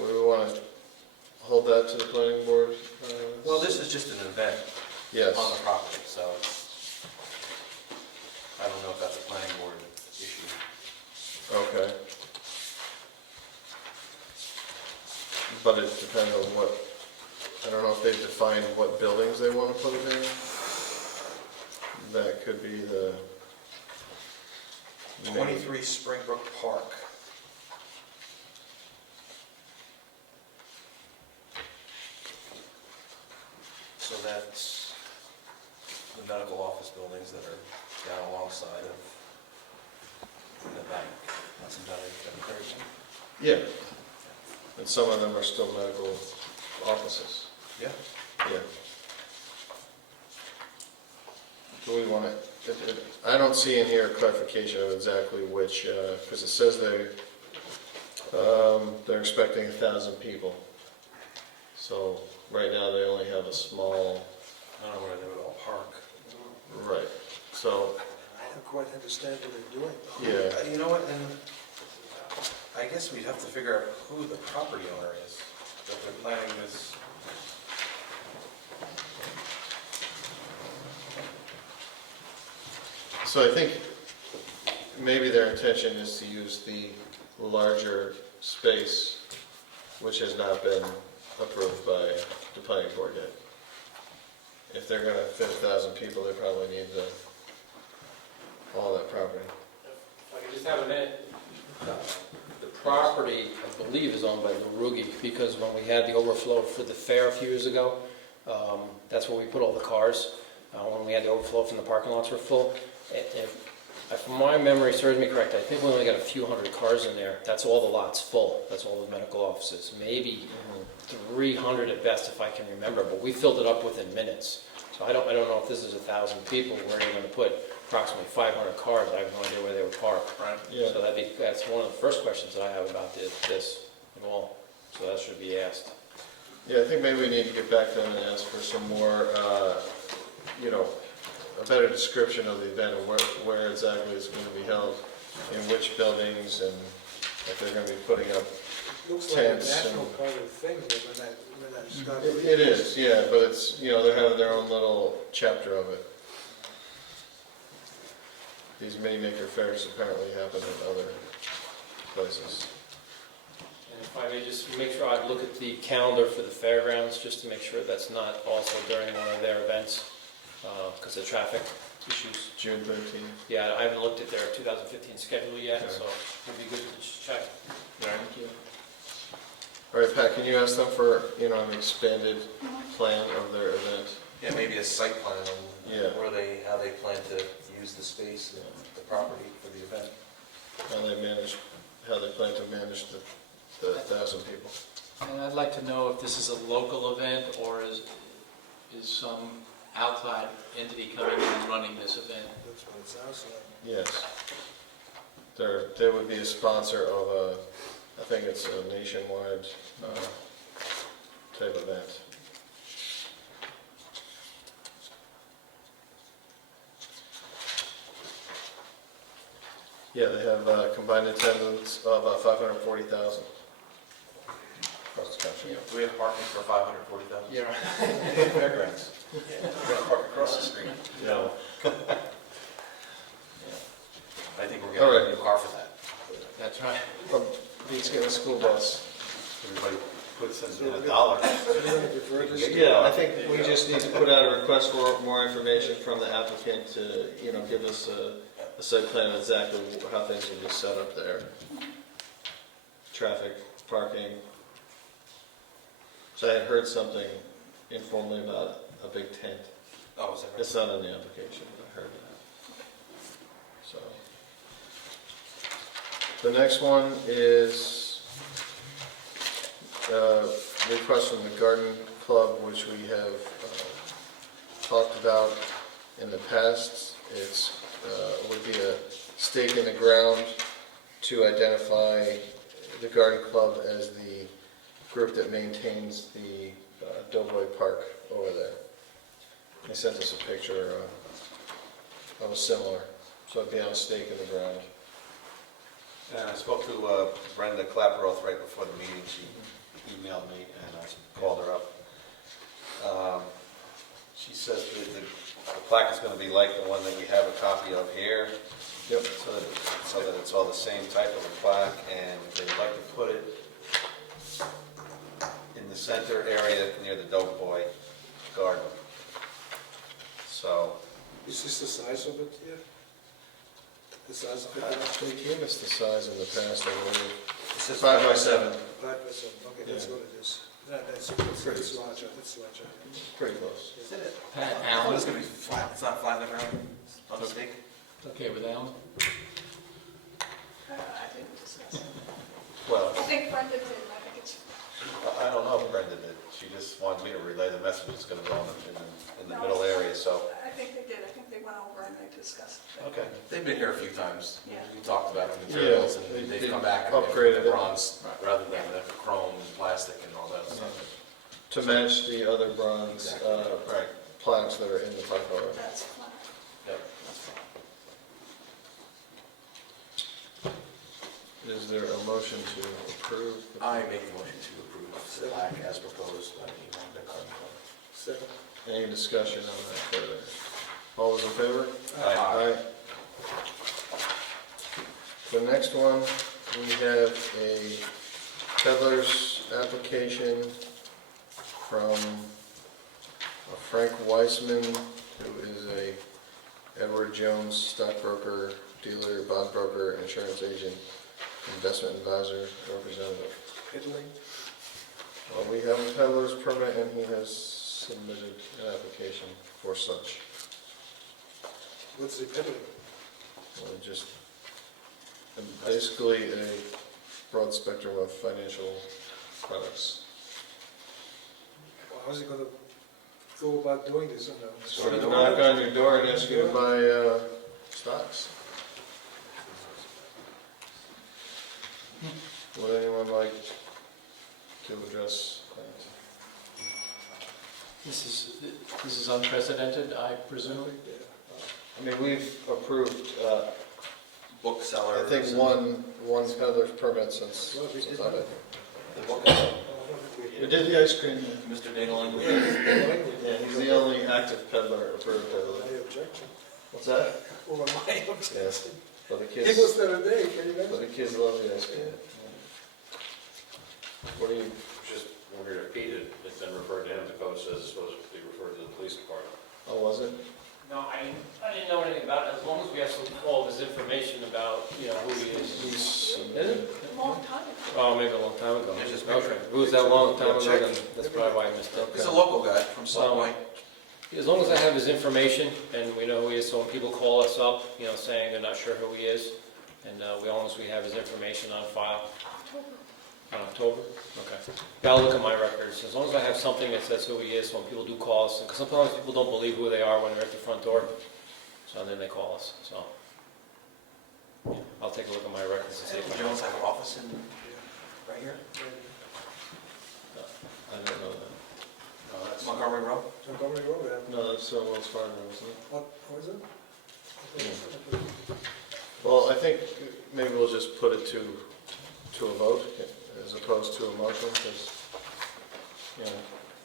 We want to hold that to the planning board? well, this is just an event Yes. on the property, so it's, I don't know if that's a planning board issue. Okay. But it depends on what, I don't know if they've defined what buildings they want to put it in. That could be the. 23 Springbrook Park. So that's the medical office buildings that are down alongside of the bank. That's in Thursday. Yeah. And some of them are still medical offices. Yeah. Yeah. Do we want to, I don't see in here a clarification of exactly which, because it says they're expecting 1,000 people. So right now they only have a small, I don't know where they would all park. right, so, I don't quite understand what they're doing. yeah. You know what, and I guess we'd have to figure out who the property owner is that they're planning this. So I think maybe their intention is to use the larger space, which has not been approved by the planning board yet. If they're gonna fit 1,000 people, they probably need all that property. If I could just have a minute. The property, I believe, is owned by Rugi, because when we had the overflow for the fair a few years ago, that's where we put all the cars, when we had the overflow from the parking lots were full. If my memory serves me correct, I think we only got a few hundred cars in there. That's all the lots full. That's all the medical offices. Maybe 300 at best, if I can remember, but we filled it up within minutes. So I don't know if this is 1,000 people. We're only going to put approximately 500 cars. I have no idea where they would park. Right. Yeah. So that's one of the first questions that I have about this at all. So that should be asked. Yeah, I think maybe we need to get back to them and ask for some more, a better description of the event and where exactly it's going to be held, in which buildings, and if they're going to be putting up. Looks like a Tents national and- kind of thing when I started It reading. is, yeah, but it's, they're having their own little chapter of it. These mini maker fairs apparently happen in other places. And if I may just make sure I look at the calendar for the fairgrounds, just to make sure that's not also during one of their events, because of traffic issues. June 13th. Yeah, I haven't looked at their 2015 schedule yet, Okay. so it'd be good to just check. Thank you. All right, Pat, can you ask them for, an expanded plan of their event? Yeah, maybe a site plan Yeah. on how they plan to use the space, the property for the event. How they plan to manage the 1,000 people. And I'd like to know if this is a local event, or is some outside entity coming in and running this event? That's what it sounds like. Yes. They would be a sponsor of I think it's a nationwide type event. Yeah, they have combined attendance of 540,000 across the country. Do we have parking for 540,000? Yeah. Fairgrounds. We're gonna park across the street. No. I think we're All getting right. a new car for that. That's right. Let's get a school bus. Everybody puts in So a we're dollar. gonna defer this to- Yeah, I think we just need to put out a request for more information from the applicant to, give us a site plan of exactly how things will be set up there. Traffic, parking. So I had heard something informally about a big tent. Oh, is that right? It's not in the application, but I heard that. So. The next one is request from the Garden Club, which we have talked about in the past. It's would be a stake in the ground to identify the Garden Club as the group that maintains the Doughboy Park over there. They sent us a picture of a similar, so it'd be on a stake in the ground. And I spoke to Brenda Clapperoth right before the meeting. She emailed me and I called her up. She says that the plaque is going to be like the one that we have a copy of here. Yep. So that it's all the same type of a plaque, and they'd like to put it in the center area near the Doughboy Garden. So, Is this the size of it here? The size of it? They gave us the size in the past, I believe. It says 5 by 7. 5%, okay, that's Yeah. what it is. That's larger, that's larger. Pretty close. Is it? Pat, Oh, Alan, it's gonna be flat, it's not flat in the ground? It's not a stake? okay with Alan? I didn't discuss it. well, I think Brenda did, I think it's, I don't know if Brenda did. She just wanted me to relay the message. It's going to go in the middle area, so. I think they did, I think they went over and they discussed it. Okay. They've been here a few times. Yeah. We talked about the materials Yeah, and they they've come back and upgraded they've it. bronze rather than the chrome and plastic and all that stuff. To match the other bronze Right. plaques that are in the park already. That's fine. Yep, that's fine. Is there a motion to approve? I make the motion to approve the plaque as proposed by the Rhinebeck Garden Club. Second. Any discussion on that further? All those in favor? Aye. The next one, we have a peddler's application from Frank Weissman, who is a Edward Jones stockbroker, dealer, bondbroker, insurance agent, investment advisor, representative. Italy? Well, we have a peddler's permit and he has submitted an application for such. What's the peddling? Well, just basically a broad spectrum of financial products. Well, how's he gonna go about doing this on the Sort street? of knock on your door and ask you to buy stocks. Would anyone like to address that? This is unprecedented, I presume? I mean, we've approved, Bookseller. I think one peddler's permit since I've been The bookseller. here. We did the ice cream. Mr. Daniel. Yeah, he's the only active peddler approved. My objection. What's that? Over my objection. Yes, but the He was kids, there a day, can you but imagine? the kids love the ice cream. What do you, Just when we repeated, it's been referred to him, the code says it's supposed to be referred to the police department. oh, was it? No, I didn't know anything about it, as long as we have all of his information about, who he is. He's, Is it? Long time ago. Oh, maybe a long time ago. There's his Okay, picture. if it was that long time ago, Check. then that's probably why I missed it. He's a local guy from Salt Point. As long as I have his information and we know who he is, so when people call us up, saying they're not sure who he is, and as long as we have his information on file. October? Okay. Yeah, I'll look at my records. As long as I have something that says who he is, so when people do call us, because sometimes people don't believe who they are when they're at the front door, so then they call us, so. Yeah, I'll take a look at my records and see if I Jones have an office in, right here? I don't know that. Montgomery Road? Montgomery Road, yeah. No, that's Wells Fargo, isn't it? What is it? Well, I think maybe we'll just put it to a vote as opposed to a motion, because, you know,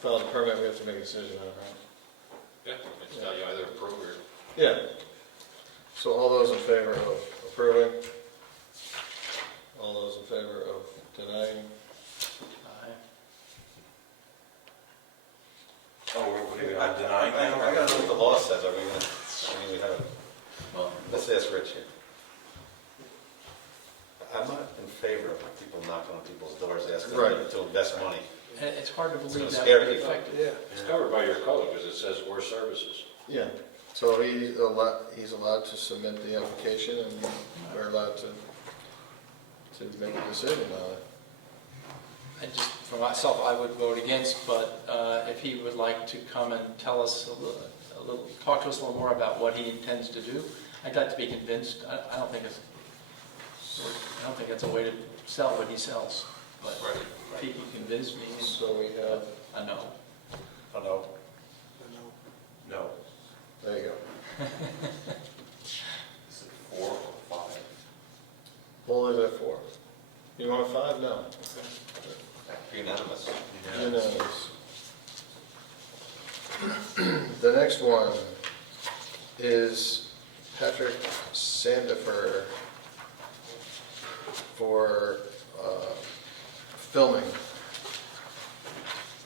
file the permit, we have to make a decision on it, right? Yeah, it's you either approve or... Yeah. So all those in favor of approving? All those in favor of denying? Oh, we're denying I now? gotta know what the law says, are we gonna, I mean, we have, well, let's ask Rich here. I'm not in favor of people knocking on people's doors asking them to invest money. And it's hard to believe gonna that scare would be people. effective. Yeah. It's covered by your code because it says or services. Yeah. So he's allowed to submit the application, and we're allowed to make a decision on it. And just for myself, I would vote against, but if he would like to come and tell us a little, talk to us a little more about what he intends to do, I'd like to be convinced. I don't think that's a way to sell what he sells, but if he can convince me, So we have I know. a no. No. There you go. Is it 4 or 5? We'll leave it at 4. You want a 5? No. Unanimous. Unanimous. The next one is Patrick Sandifer for filming.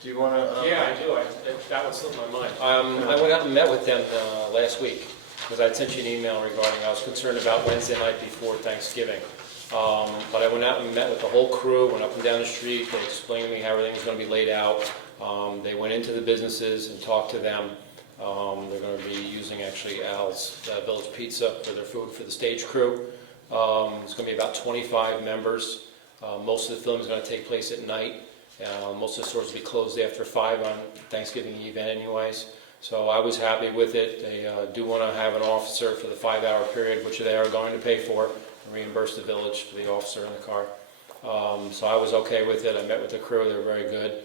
Do you want to? Yeah, I do. That one slipped my mind. I went out and met with them last week, because I sent you an email regarding, I was concerned about Wednesday night before Thanksgiving. But I went out and met with the whole crew, went up and down the street, they explained to me how everything was going to be laid out. They went into the businesses and talked to them. They're going to be using actually Al's Village Pizza for their food for the stage crew. It's going to be about 25 members. Most of the film is going to take place at night. Most of the stores will be closed after 5 on Thanksgiving Eve anyways. So I was happy with it. They do want to have an officer for the 5-hour period, which they are going to pay for, and reimburse the village for the officer in the car. So I was okay with it. I met with the crew. They were very good.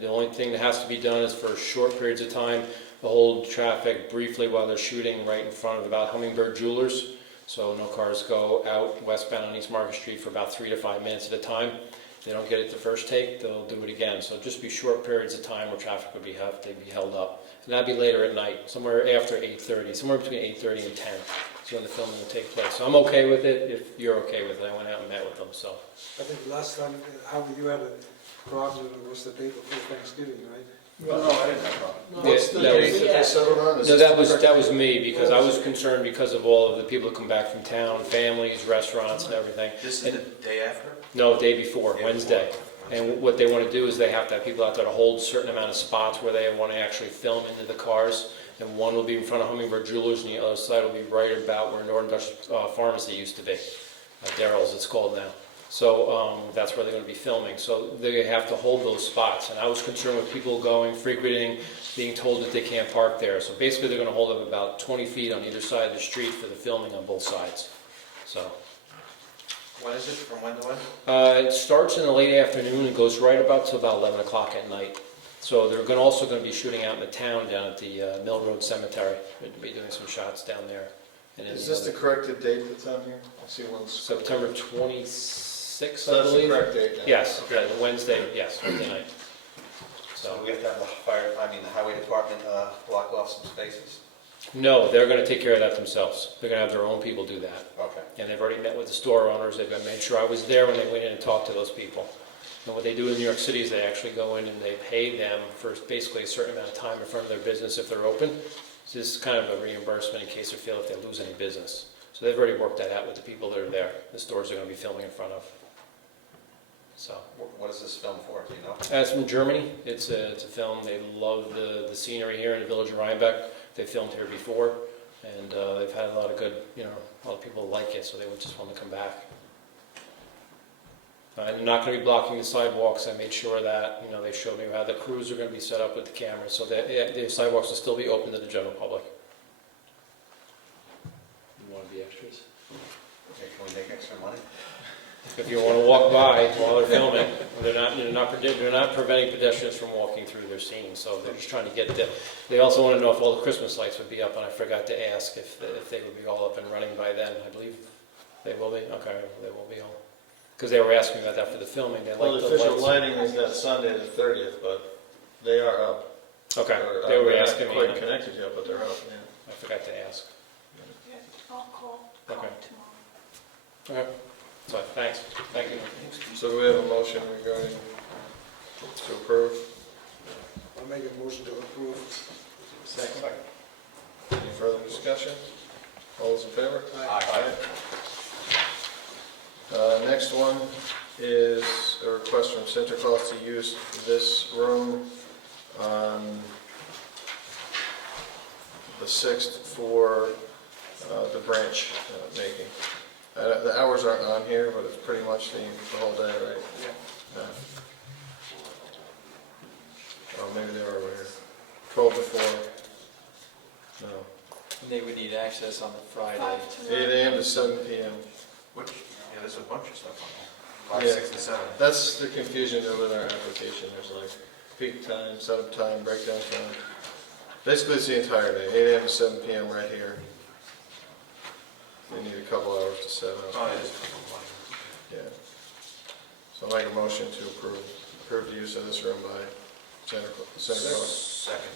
The only thing that has to be done is for short periods of time, they'll hold traffic briefly while they're shooting right in front of about Hummingbird Jewelers. So no cars go out westbound on East Market Street for about 3 to 5 minutes at a time. If they don't get it the first take, they'll do it again. So just be short periods of time where traffic would be held up. And that'd be later at night, somewhere after 8:30, somewhere between 8:30 and 10 is when the filming will take place. So I'm okay with it if you're okay with it. I went out and met with them, so. I think last time, how you had a problem, it was the day before Thanksgiving, right? No, I didn't have a problem. What's the date that they settled on? No, that was me, because I was concerned because of all of the people that come back from town, families, restaurants and everything. This is the day after? No, day before, Wednesday. And what they want to do is they have to have people out there to hold a certain amount of spots where they want to actually film into the cars. And one will be in front of Hummingbird Jewelers, and the other side will be right about where Northern Dutch Pharmacy used to be. Daryl's, it's called now. So that's where they're going to be filming. So they have to hold those spots. And I was concerned with people going, frequenting, being told that they can't park there. So basically they're going to hold up about 20 feet on either side of the street for the filming on both sides. So When is it, from when to when? it starts in the late afternoon and goes right about to about 11 o'clock at night. So they're also going to be shooting out in the town down at the Mill Road Cemetery. They're going to be doing some shots down there. And then Is this the corrected date that's on here? I see one's. September 26th, So I that's the believe. correct date now? Yes, yeah, Wednesday, yes, Wednesday night. So So, we have to have the highway department block off some spaces? no, they're going to take care of that themselves. They're going to have their own people do that. Okay. And they've already met with the store owners. They've made sure I was there when they went in and talked to those people. And what they do in New York City is they actually go in and they pay them for basically a certain amount of time in front of their business if they're open. So this is kind of a reimbursement in case they feel if they lose any business. So they've already worked that out with the people that are there, the stores they're going to be filming in front of. So. What is this film for, do you know? It's from Germany. It's a film. They love the scenery here in the village of Rhinebeck. They filmed here before, and they've had a lot of good, a lot of people like it, so they would just want to come back. I'm not going to be blocking the sidewalks. I made sure that, they showed me how the crews are going to be set up with the cameras, so that the sidewalks will still be open to the general public. You want to be extras? Okay, can we make extra money? If you want to walk by while they're filming, They're not preventing pedestrians from walking through their scene, so they're just trying to get the, they also want to know if all the Christmas lights would be up, and I forgot to ask if they would be all up and running by then. I believe they will be, okay, they will be all. Because they were asking about that for the filming, they Well, like the the official lights. lighting is that Sunday, the 30th, but they are up. Okay, Or, they were they're not asking me, quite connected yet, but they're up, yeah. I forgot to ask. Yeah, I'll call Okay. tomorrow. Okay, so, thanks, thank you. So do we have a motion regarding to approve? I'll make a motion to approve. Second. Any further discussion? All those in favor? Aye. Next one is a request from Santa Claus to use this room on the 6th for the branch making. The hours aren't on here, but it's pretty much the whole day, right? Yeah. Oh, maybe they are over here. 12 to 4. No. They would need access on the Friday. 5 to 8 9. a.m. to 7 p.m. Which, yeah, there's a bunch of stuff on there. 5, Yeah. 6, and 7. That's the confusion with our application. There's like peak time, setup time, breakdown time. Basically, it's the entire day, 8 a.m. to 7 p.m. right here. They need a couple hours to set up. Oh, it is. Yeah. So I'll make a motion to approve the use of this room by Santa Claus. Second.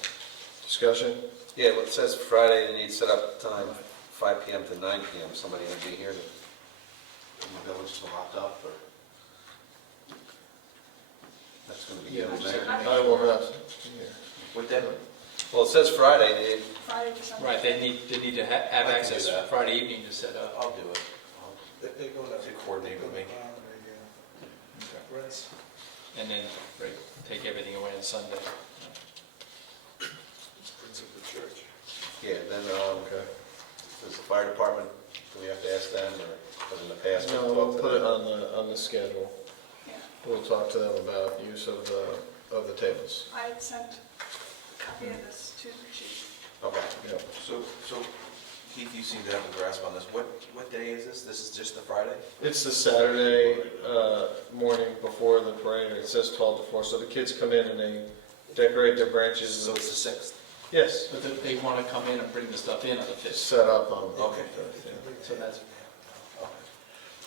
Discussion? Yeah, well, it says Friday, they need setup time 5 PM to 9 PM. Somebody gonna be here in the village to lock up, or? That's gonna be given there. I will not. With that, Well, it says Friday, they, Friday, December. Right, they need to have I can do access that. Friday evening to set up. I'll do it. They go To coordinate with me. Rents. And then take everything away on Sunday. Principal church. yeah, then, Okay. does the fire department, do we have to ask them, or, because in the past, we No, talked we'll to put it them? on the schedule. Yeah. We'll talk to them about use of the tables. I had sent a copy of this to the chief. Okay. Yep. So Keith, you seem to have a grasp on this. What day is this? This is just the Friday? It's the Saturday morning before the parade. It says 12 to 4, so the kids come in and they decorate their branches. So it's the 6th? Yes, But they want to come in and bring the stuff in on the 5th. set up on. Okay. So that's,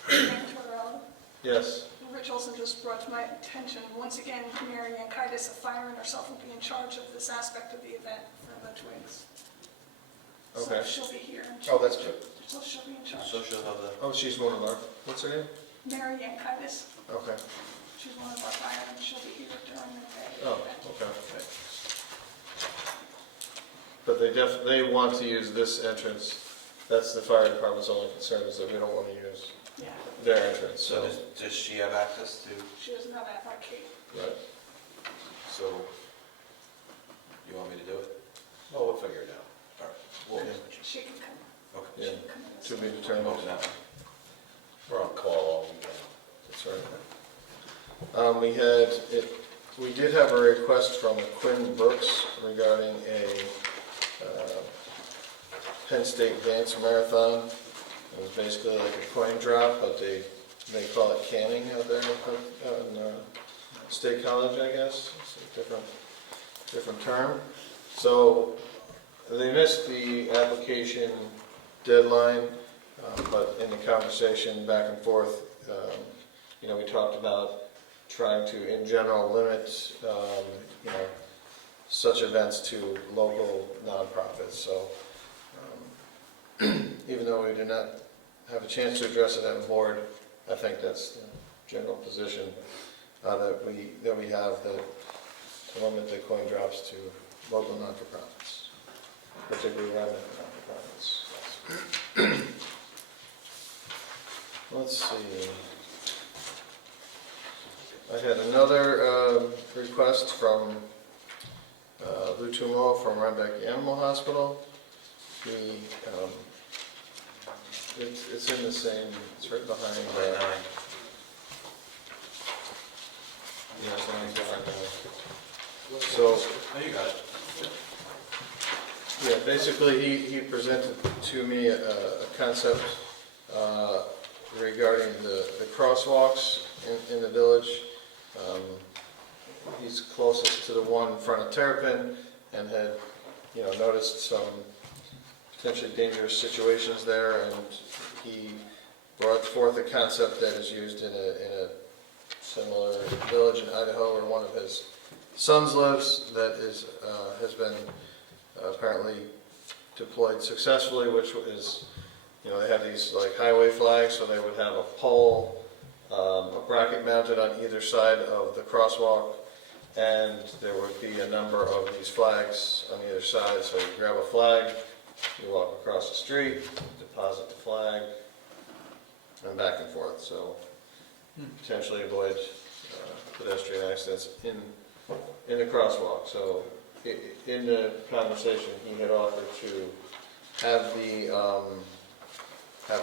Thank you, Torella. Yes. Rich also just brought to my attention, once again, Mary Ann Kitis, a fireman herself, will be in charge of this aspect of the event for the Twigs. Okay. So she'll be here. and Oh, that's good. So she'll be in charge. So she'll have the... Oh, she's one of our, what's her name? Mary Ann Kitis, Okay. she's one of our firemen, she'll be here during the day. Oh, okay. But they want to use this entrance. That's the fire department's only concern, is that we don't want to use Yeah, their entrance, So so. does she have access to... she doesn't have that like Kate. Right. So, you want me to do it? Well, we'll figure it out. All right. Well, She can come, okay. she Yeah, can come in. to be Turn determined. over that one. We're on call all weekend. That's right. We did have a request from Quinn Brooks regarding a Penn State dance marathon. It was basically like a coin drop, but they call it canning out there in State College, I guess. It's a different term. So they missed the application deadline, but in the conversation back and forth, we talked about trying to, in general, limit, such events to local nonprofits. So even though we did not have a chance to address it at the board, I think that's the general position that we have, to limit the coin drops to local non-for-profits, particularly Rhinebeck non-for-profits. Let's see. I had another request from Lou Tumo from Rhinebeck Animal Hospital. It's in the same, it's right behind. Yeah, it's on a different one. So, Oh, you got it. yeah, basically, he presented to me a concept regarding the crosswalks in the village. He's closest to the one in front of Terrapin and had, noticed some potentially dangerous situations there, and he brought forth a concept that is used in a similar village in Idaho where one of his sons lives that has been apparently deployed successfully, which is, they have these like highway flags, so they would have a pole, a bracket mounted on either side of the crosswalk, and there would be a number of these flags on either side. So you grab a flag, you walk across the street, deposit the flag, and back and forth. So potentially avoid pedestrian accidents in the crosswalk. So in the conversation, he had offered to have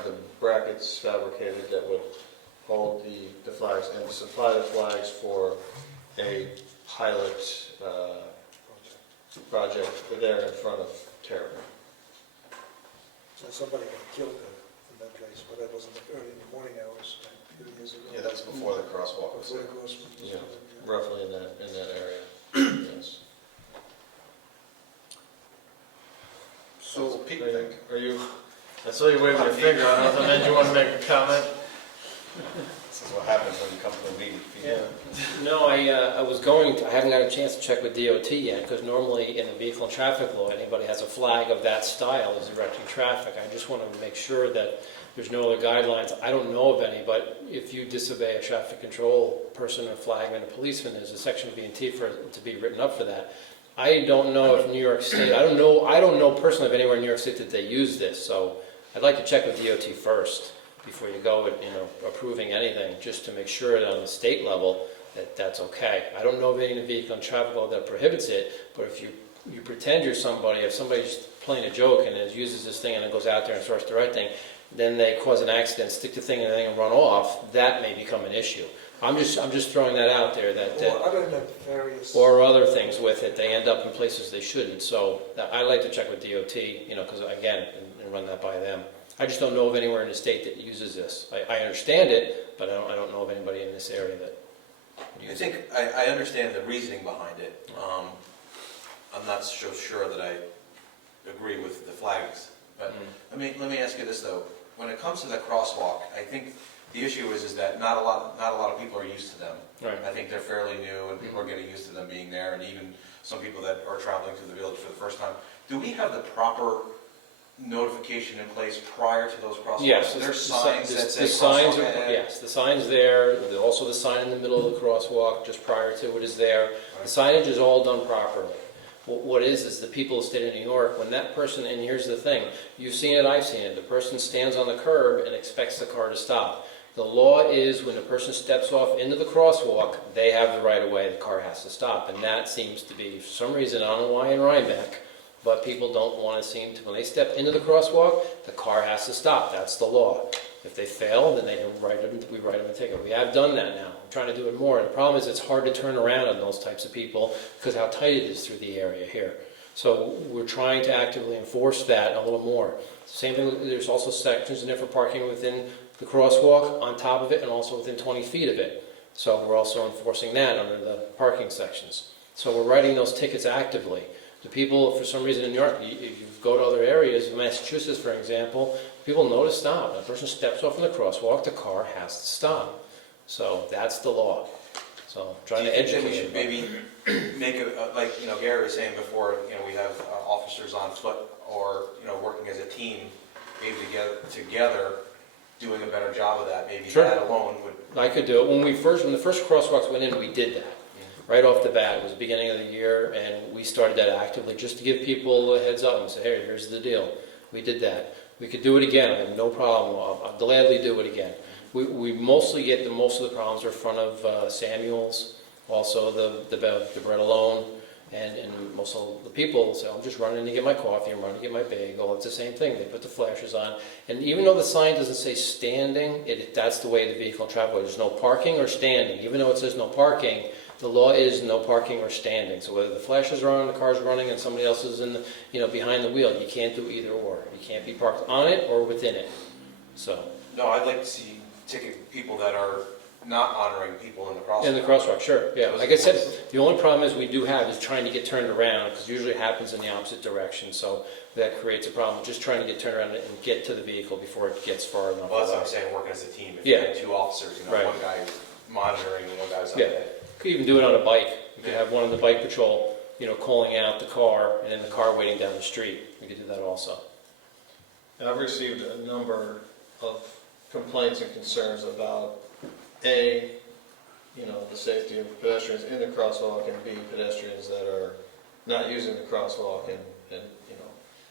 the brackets fabricated that would hold the flags and supply the flags for a pilot project there in front of Terrapin. So somebody got killed in that place, but that was early in the morning hours, a few years ago. Yeah, that's before the crosswalk was Before there. the crosswalk was Yeah, opened, roughly in that area. Yes. So, Pete, Are you? I saw you waving your finger. I don't know. Did you want to make a comment? this is what happens when you come to a meeting. Pete. No, I haven't got a chance to check with DOT yet, because normally in the vehicle and traffic law, anybody has a flag of that style is directing traffic. I just want to make sure that there's no other guidelines. I don't know of any, but if you disobey a traffic control person, a flagman, a policeman, there's a section of B&T for it to be written up for that. I don't know if New York State, I don't know personally of anywhere in New York State that they use this, so I'd like to check with DOT first before you go with, approving anything, just to make sure that on the state level that that's okay. I don't know of any vehicle and traffic law that prohibits it, but if you pretend you're somebody, if somebody's playing a joke and uses this thing and then goes out there and starts directing, then they cause an accident, stick the thing in the thing and run off, that may become an issue. I'm just throwing that out there Or other nefarious. or other things with it, they end up in places they shouldn't. So I like to check with DOT, because again, and run that by them. I just don't know of anywhere in the state that uses this. I understand it, but I don't know of anybody in this area that uses it. I understand the reasoning behind it. I'm not so sure that I agree with the flags. But let me ask you this though. When it comes to the crosswalk, I think the issue is that not a lot of people are used to them. Right. I think they're fairly new, and people are getting used to them being there, and even some people that are traveling through the village for the first time. Do we have the proper notification in place prior to those crosswalks? Yes, So there's signs that say the signs crosswalk are, ahead? yes, the sign's there. Also the sign in the middle of the crosswalk just prior to it is there. The signage is all done properly. What is the people of the state of New York, when that person, and here's the thing, you've seen it, I've seen it, the person stands on the curb and expects the car to stop. The law is when the person steps off into the crosswalk, they have the right of way, the car has to stop. And that seems to be, for some reason, I don't know why in Rhinebeck, but people don't want to seem to, when they step into the crosswalk, the car has to stop. That's the law. If they fail, then we write them a ticket. We have done that now. I'm trying to do it more. The problem is it's hard to turn around on those types of people because how tight it is through the area here. So we're trying to actively enforce that a little more. Same thing, there's also sections in there for parking within the crosswalk, on top of it, and also within 20 feet of it. So we're also enforcing that under the parking sections. So we're writing those tickets actively. The people, for some reason in New York, if you go to other areas, Massachusetts for example, people know to stop. When a person steps off in the crosswalk, the car has to stop. So that's the law. So trying to educate. We should maybe make it, like Gary was saying before, we have officers on foot or, working as a team, maybe together doing a better job of that. Maybe Sure. that alone would. I could do it. When the first crosswalks went in, we did that. Right off the bat, it was the beginning of the year, and we started that actively just to give people a heads up and say, hey, here's the deal. We did that. We could do it again. I have no problem. I'll gladly do it again. We mostly get most of the problems are in front of Samuel's, also the bread alone, and most of the people say, I'm just running to get my coffee, I'm running to get my bagel. It's the same thing. They put the flashers on. And even though the sign doesn't say standing, that's the way the vehicle and traffic, there's no parking or standing. Even though it says no parking, the law is no parking or standing. So whether the flashers are on, the car's running, and somebody else is in the, behind the wheel, you can't do either or. You can't be parked on it or within it. So. No, I'd like to see ticket people that are not honoring people in the crosswalk. In the crosswalk, sure, yeah. Like I said, the only problem is we do have is trying to get turned around, because usually it happens in the opposite direction, so that creates a problem, just trying to get turned around and get to the vehicle before it gets far enough Well, that's what away. I'm saying, working as a team. If Yeah. you had two officers, Right. one guy is monitoring and one guy's up Yeah. there. Could even do it on a bike. You could Yeah. have one on the bike patrol, calling out the car, and then the car waiting down the street. We could do that also. I've received a number of complaints and concerns about, A, the safety of pedestrians in the crosswalk, and B, pedestrians that are not using the crosswalk, and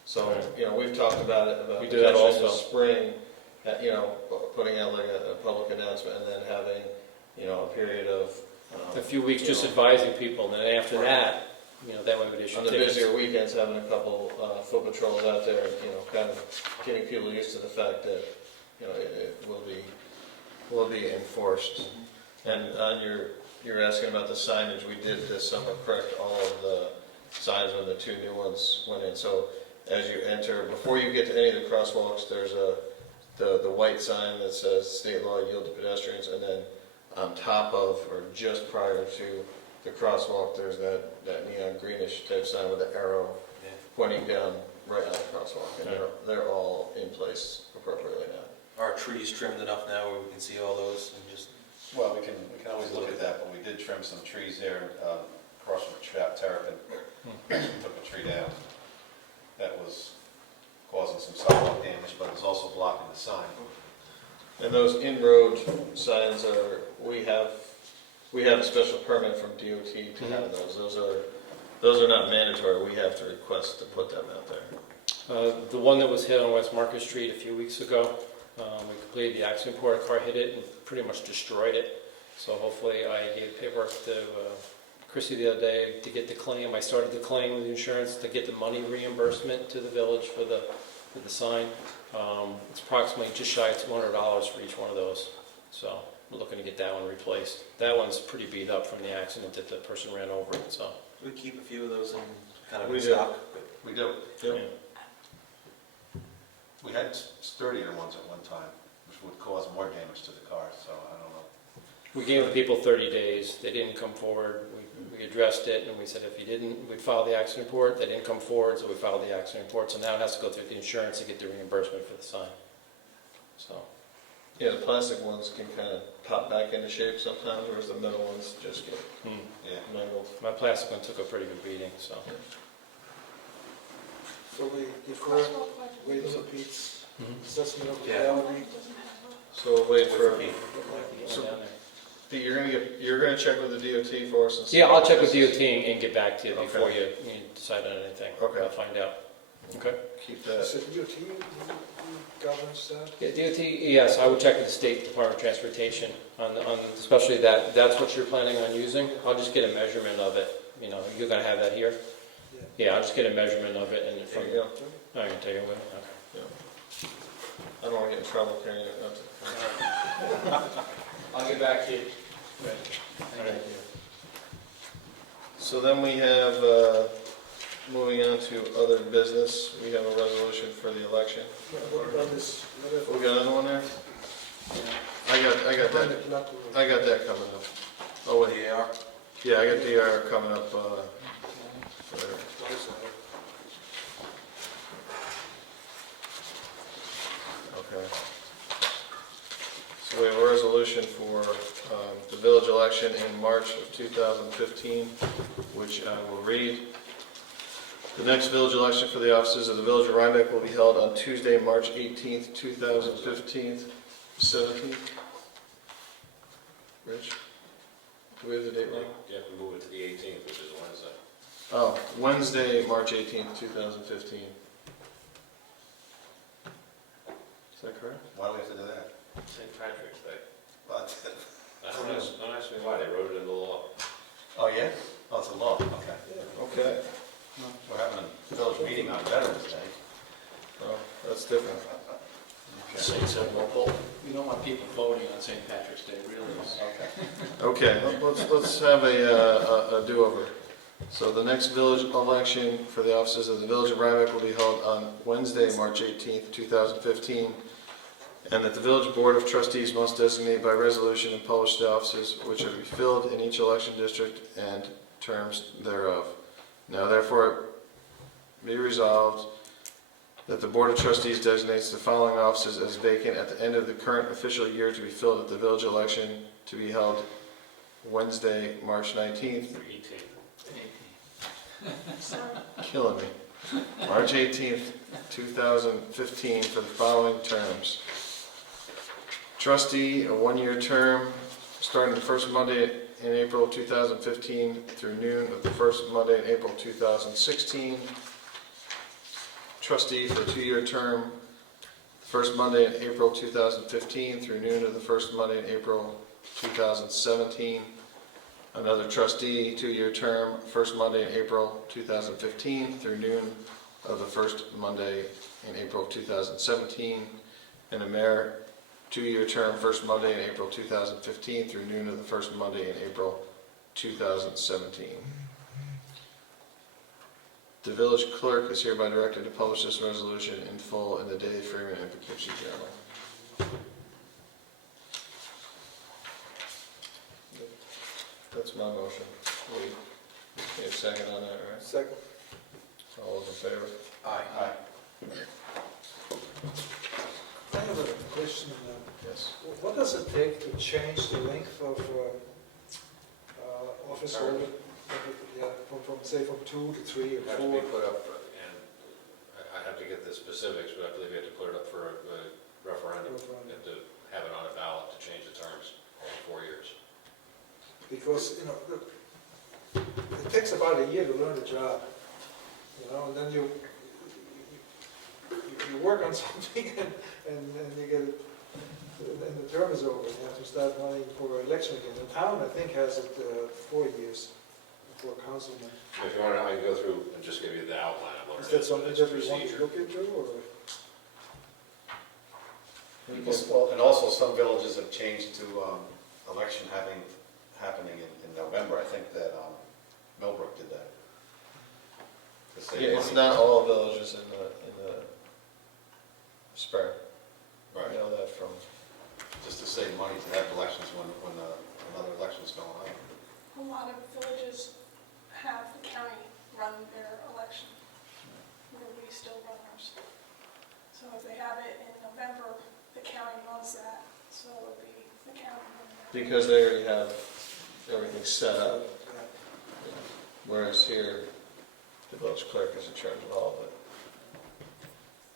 so, we've talked about it, about We do that potentially in the also. spring, putting out like a public announcement, and then having, a period of, A few weeks just advising people, and then after that, then we would issue on the tickets. busier weekends, having a couple foot patrols out there, kind of getting people used to the fact that, it will be enforced. And on you're asking about the signage, we did this summer correct all of the signs when the two new ones went in. So as you enter, before you get to any of the crosswalks, there's the white sign that says state law yield to pedestrians, and then on top of, or just prior to the crosswalk, there's that neon greenish type sign with the arrow pointing down right on the crosswalk, and they're all in place appropriately now. Are trees trimmed enough now where we can see all those and just? Well, we can always look at that, but we did trim some trees there across from Terrapin. Took a tree down. That was causing some sidewalk damage, but it was also blocking the sign. And those in-road signs we have a special permit from DOT to have those. Those are not mandatory. We have to request to put them out there. The one that was hit on West Market Street a few weeks ago, we completed the accident report, a car hit it and pretty much destroyed it. So hopefully I gave paperwork to Chrissy the other day to get the claim. I started the claim with the insurance to get the money reimbursement to the village for the sign. It's approximately just shy of $200 for each one of those. So we're looking to get that one replaced. That one's pretty beat up from the accident that the person ran over it, so. We keep a few of those in kind of We in do. stock. We do. Yep. Yeah. We had sturdier ones at one time, which would cause more damage to the car, so I don't know. We gave the people 30 days. They didn't come forward. We addressed it, and we said if you didn't, we'd file the accident report. They didn't come forward, so we filed the accident report. So now it has to go through the insurance to get the reimbursement for the sign. So, Yeah, the plastic ones can kind of pop back into shape sometimes, whereas the metal ones just get Yeah. mangled. my plastic one took a pretty good beating, so. So we defer, wait for Pete's assessment of the Yeah. gallery. So we'll wait for, So, down there. Pete, you're gonna check with the DOT for us and see. Yeah, I'll check with this is- DOT and get back to you Okay. before you decide on anything. Okay. I'll find out. Okay. Keep Is that. it DOT who governs that? Yeah, DOT, yes, I would check with the State Department of Transportation on especially that's what you're planning on using. I'll just get a measurement of it. You're gonna have that here? Yeah, I'll just get a measurement of it and There from, you go. oh, you can take it with you? Okay. I don't wanna get in trouble carrying it up to. I'll get back to you. Thank you. So then we have, moving on to other business, we have a resolution for the election. What about this? We got another one there? I got that. I got that coming up. Oh, wait. DAR? Yeah, I got DR coming up, later. Okay. So we have a resolution for the village election in March of 2015, which I will read. The next village election for the offices of the Village of Rhinebeck will be held on Tuesday, March 18th, 2015, 17th. Rich? Do we have the date right? You have to move it to the 18th, which is Wednesday. Oh, Wednesday, March 18th, 2015. Is that correct? Why do we have to do that? St. Patrick's Day. But- Don't ask me why, they wrote it in the law. Oh, yeah? Oh, it's a law, okay. Okay. We're having a village meeting on Veterans Day. Well, that's different. St. Simple. We don't want people voting on St. Patrick's Day, really. Okay. Okay, let's have a do-over. So the next village election for the offices of the Village of Rhinebeck will be held on Wednesday, March 18th, 2015. and that the village board of trustees must designate by resolution and publish the offices which are to be filled in each election district and terms thereof. Now therefore be resolved that the board of trustees designates the following offices as vacant at the end of the current official year to be filled at the village election to be held Wednesday, March 19th. 18th. Sorry. Killing me. March 18th, 2015 for the following terms. Trustee, a 1-year term starting the first Monday in April 2015 through noon of the first Monday in April 2016. Trustee for a 2-year term, first Monday in April 2015 through noon of the first Monday in April 2017. Another trustee, 2-year term, first Monday in April 2015 through noon of the first Monday in April 2017. And a mayor, 2-year term, first Monday in April 2015 through noon of the first Monday in April 2017. The village clerk is hereby directed to publish this resolution in full in the Daily Freeman and Poughkeepsie Journal. That's my motion. We need a second on that, right? Second. All those in favor? Aye. I have a question. Yes. What does it take to change the length of office holder? Yeah, from say from 2 to 3 or Have to be 4? put up, and I have to get the specifics, but I believe you have to put it up for a referendum. You have to have it on a ballot to change the terms over 4 years. Because, it takes about a year to learn the job, and then you work on something and you get it, and the term is over, and you have to start running for election again. The town, I think, has it 4 years for a councilman. If you want, I can go through and just give you the outline of what Is it that is, something but that it's we want to procedure. look into, or? Well, and also some villages have changed to election happening in November. I think that Millbrook did that. To save Yeah, it's money. not all villages in the spring. Right. I know that from, Just to save money to have elections when another election's going on. A lot of villages have the county run their election, where we still run ours. So if they have it in November, the county runs that, so it'll be the county running that. because they already have everything set up. Whereas here, the village clerk is in charge of all of it.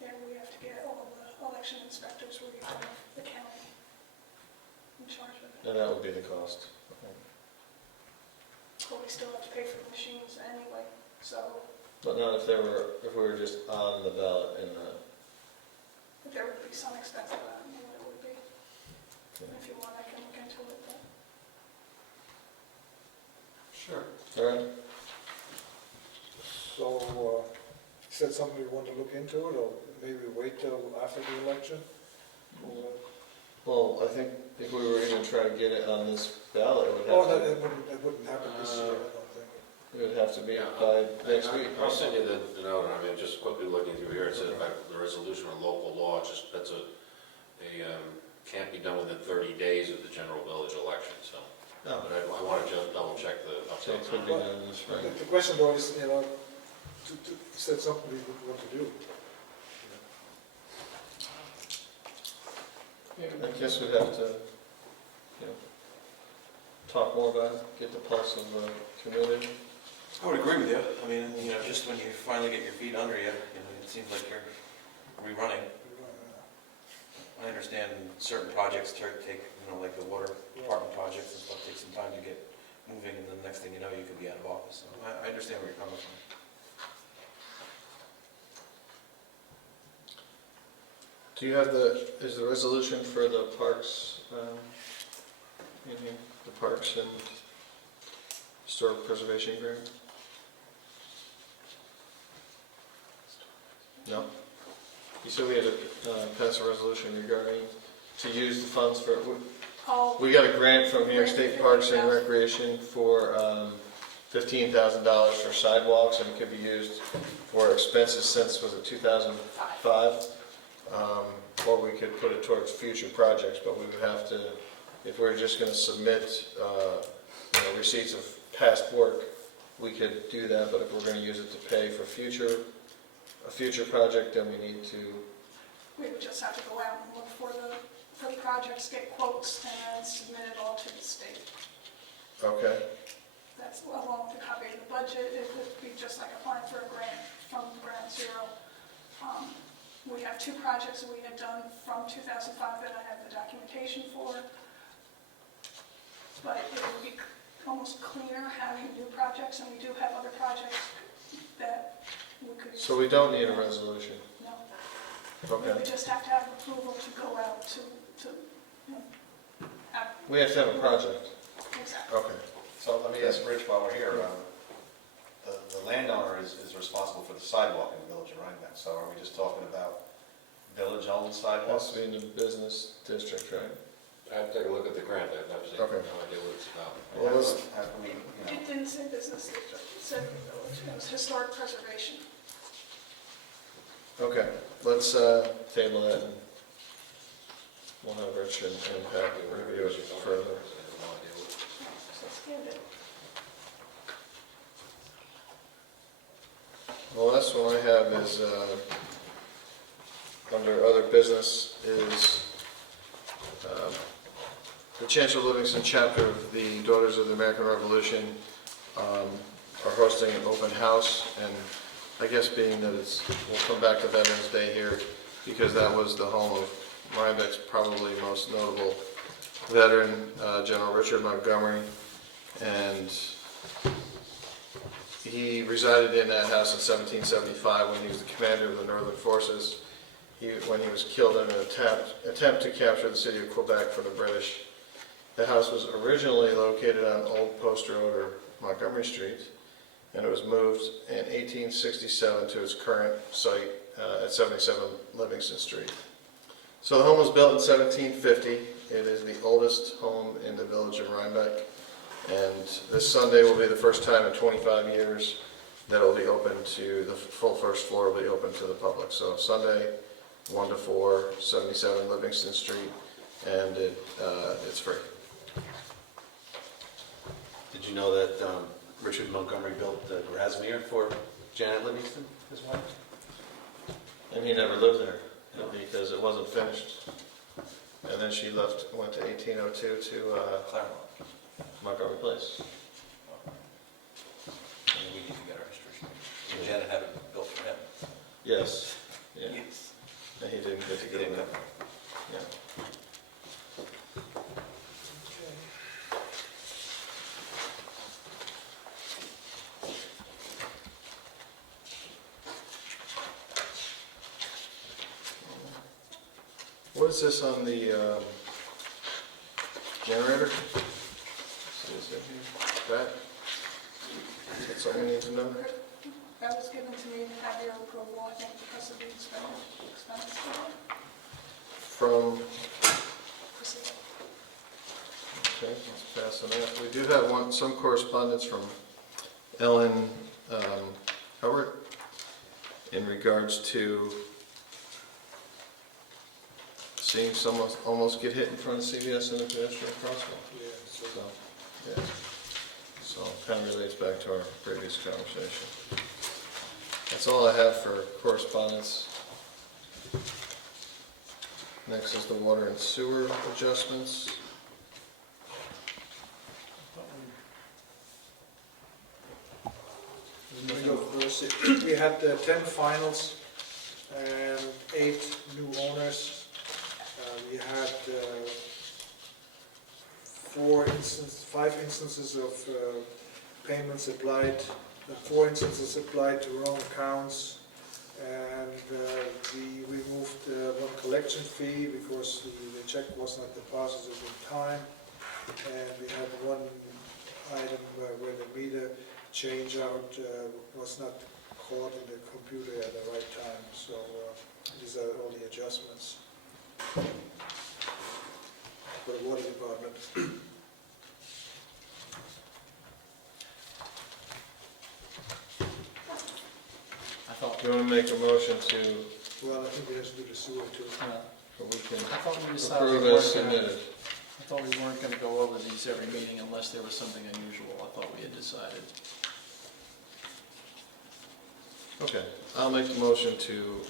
And we have to get all the election inspectors, we have the county in charge of it. And that would be the cost. But we still have to pay for the machines anyway, so But not if we were just on the ballot in the, there would be some expense of that, and it would be. If you want, I can look into it, but. Sure. all right? So, is that something we want to look into it, or maybe wait till after the election? Or- Well, I think if we were going to try to get it on this ballot, Oh, that wouldn't happen this year, I don't think. it would have to be by next week. I'll send you the note, I mean, just quickly looking through here, it says about the resolution on local law, just, that's can't be done within 30 days of the general village election, so. Oh. But I want to just double check the So it updates could on be it. done in the spring. The question though is, is that something we would want to do? I guess we'd have to, talk more about it, get the pulse of the community. I would agree with you. I mean, just when you finally get your feet under you, it seems like you're rerunning. I understand certain projects take, like the water department projects and stuff, take some time to get moving, and then the next thing you know, you could be out of office. So I understand where you're coming from. Do you have is the resolution for the parks, in here? The parks and historic preservation agreement? No? You said we had to pass a resolution regarding to use the funds for, we got a grant from New York State Parks and Recreation for $15,000 for sidewalks, and it could be used for expenses since, was it 2005? or we could put it towards future projects, but we would have to, if we're just gonna submit, receipts of past work, we could do that, but if we're gonna use it to pay for a future project, then we need to, We would just have to go out and look for the projects, get quotes, and then submit it all to the state. okay? That's along with the copy of the budget. It would be just like applying for a grant from Ground Zero. We have 2 projects that we had done from 2005 that I have the documentation for. But it would be almost cleaner having new projects, and we do have other projects that we could. So we don't need a resolution, No. okay? We just have to have approval to go out to have. We have to have a project, Exactly. okay. So let me ask Rich while we're here, the landowner is responsible for the sidewalk in the village of Rhinebeck, so are we just talking about village-owned Has sidewalks? to be in the business district, right? I have to take a look at the grant, I have no Okay. idea what it's about. Well, let's, How can we, It didn't say business district, it said village. It was historic preservation. okay, let's table that and we'll have Rich and Pat review it further. So scanned it. The last one I have is, under other business, is the Chancellor Livingston chapter of the Daughters of the American Revolution are hosting an open house, and I guess being that we'll come back to Veterans Day here, because that was the home of Rhinebeck's probably most notable veteran, General Richard Montgomery, and he resided in that house in 1775 when he was the commander of the Northern Forces. When he was killed in an attempt to capture the city of Quebec from the British. The house was originally located on Old Post Road or Montgomery Street, and it was moved in 1867 to its current site at 77 Livingston Street. So the home was built in 1750. It is the oldest home in the village of Rhinebeck, and this Sunday will be the first time in 25 years that it will be open to, the full first floor will be open to the public. So Sunday, 1 to 4, 77 Livingston Street, and it's free. did you know that Richard Montgomery built the Grasmere for Janet Livingston, his wife? And he never lived there because it wasn't finished. And then she left, went to 1802 to Claremont. Montgomery Place. And we need to get our restriction. Did Janet have it built for him? Yes. Yeah. Yes. And he didn't get to He go didn't there. go. Yeah. What is this on the generator? See this in here? That? Is that something we need to know? That was given to me to have your approval, I think, because of the expense. From, Proceed. okay, let's pass on that. We do have some correspondence from Ellen Howard in regards to seeing someone almost get hit in front of CVS in a pedestrian crosswalk. Yeah, so So, yeah. So kind of relates back to our previous conversation. That's all I have for correspondence. Next is the water and sewer adjustments. we go first. We had 10 finals and 8 new owners. We had 5 instances of payments applied, 4 instances applied to wrong accounts, and we removed 1 collection fee because the check was not deposited in time, and we had 1 item where the meter change out was not caught in the computer at the right time. So these are all the adjustments for the water department. I thought Do you want to make a motion to Well, I think we have to do the sewer too. So we can I thought we decided we approve weren't as gonna, submitted. I thought we weren't gonna go over these every meeting unless there was something unusual. I thought we had decided. Okay, I'll make the motion to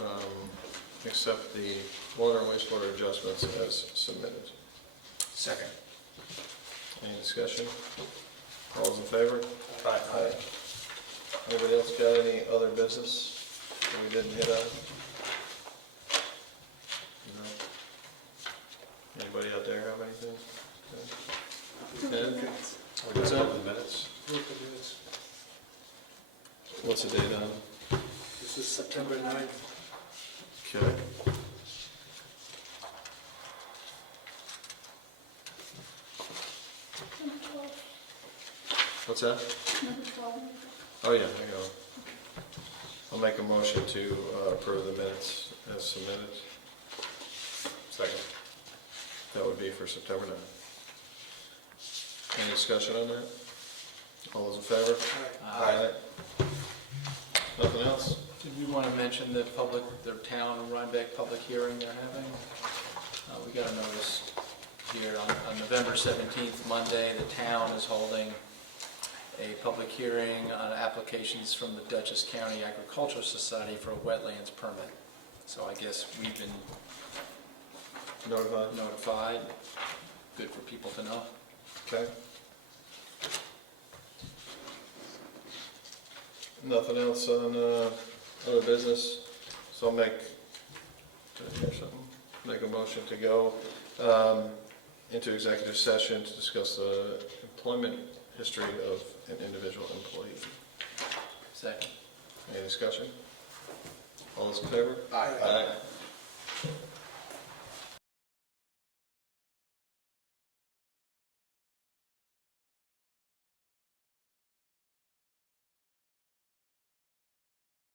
accept the water and wastewater adjustments as submitted. Second. Any discussion? All those in favor? Aye. Anybody else got any other business that we didn't hit on? No? Anybody out there have anything? Ed? What's that? The minutes. Approve the minutes. What's the date on? This is September 9th. Okay. Number 12. What's that? Number 12. Oh, yeah, hang on. I'll make a motion to approve the minutes as submitted. Second. That would be for September 9th. Any discussion on that? All those in favor? Aye. Nothing else? Did we want to mention the town of Rhinebeck public hearing they're having? We got a notice here on November 17th, Monday, the town is holding a public hearing on applications from the Dutchess County Agricultural Society for a wetlands permit. So I guess we've been Notified? notified. Good for people to know. Okay. Nothing else on other business, so I'll make, did I hear something? Make a motion to go into executive session to discuss the employment history of an individual employee. Second. Any discussion? All those in favor? Aye. Aye.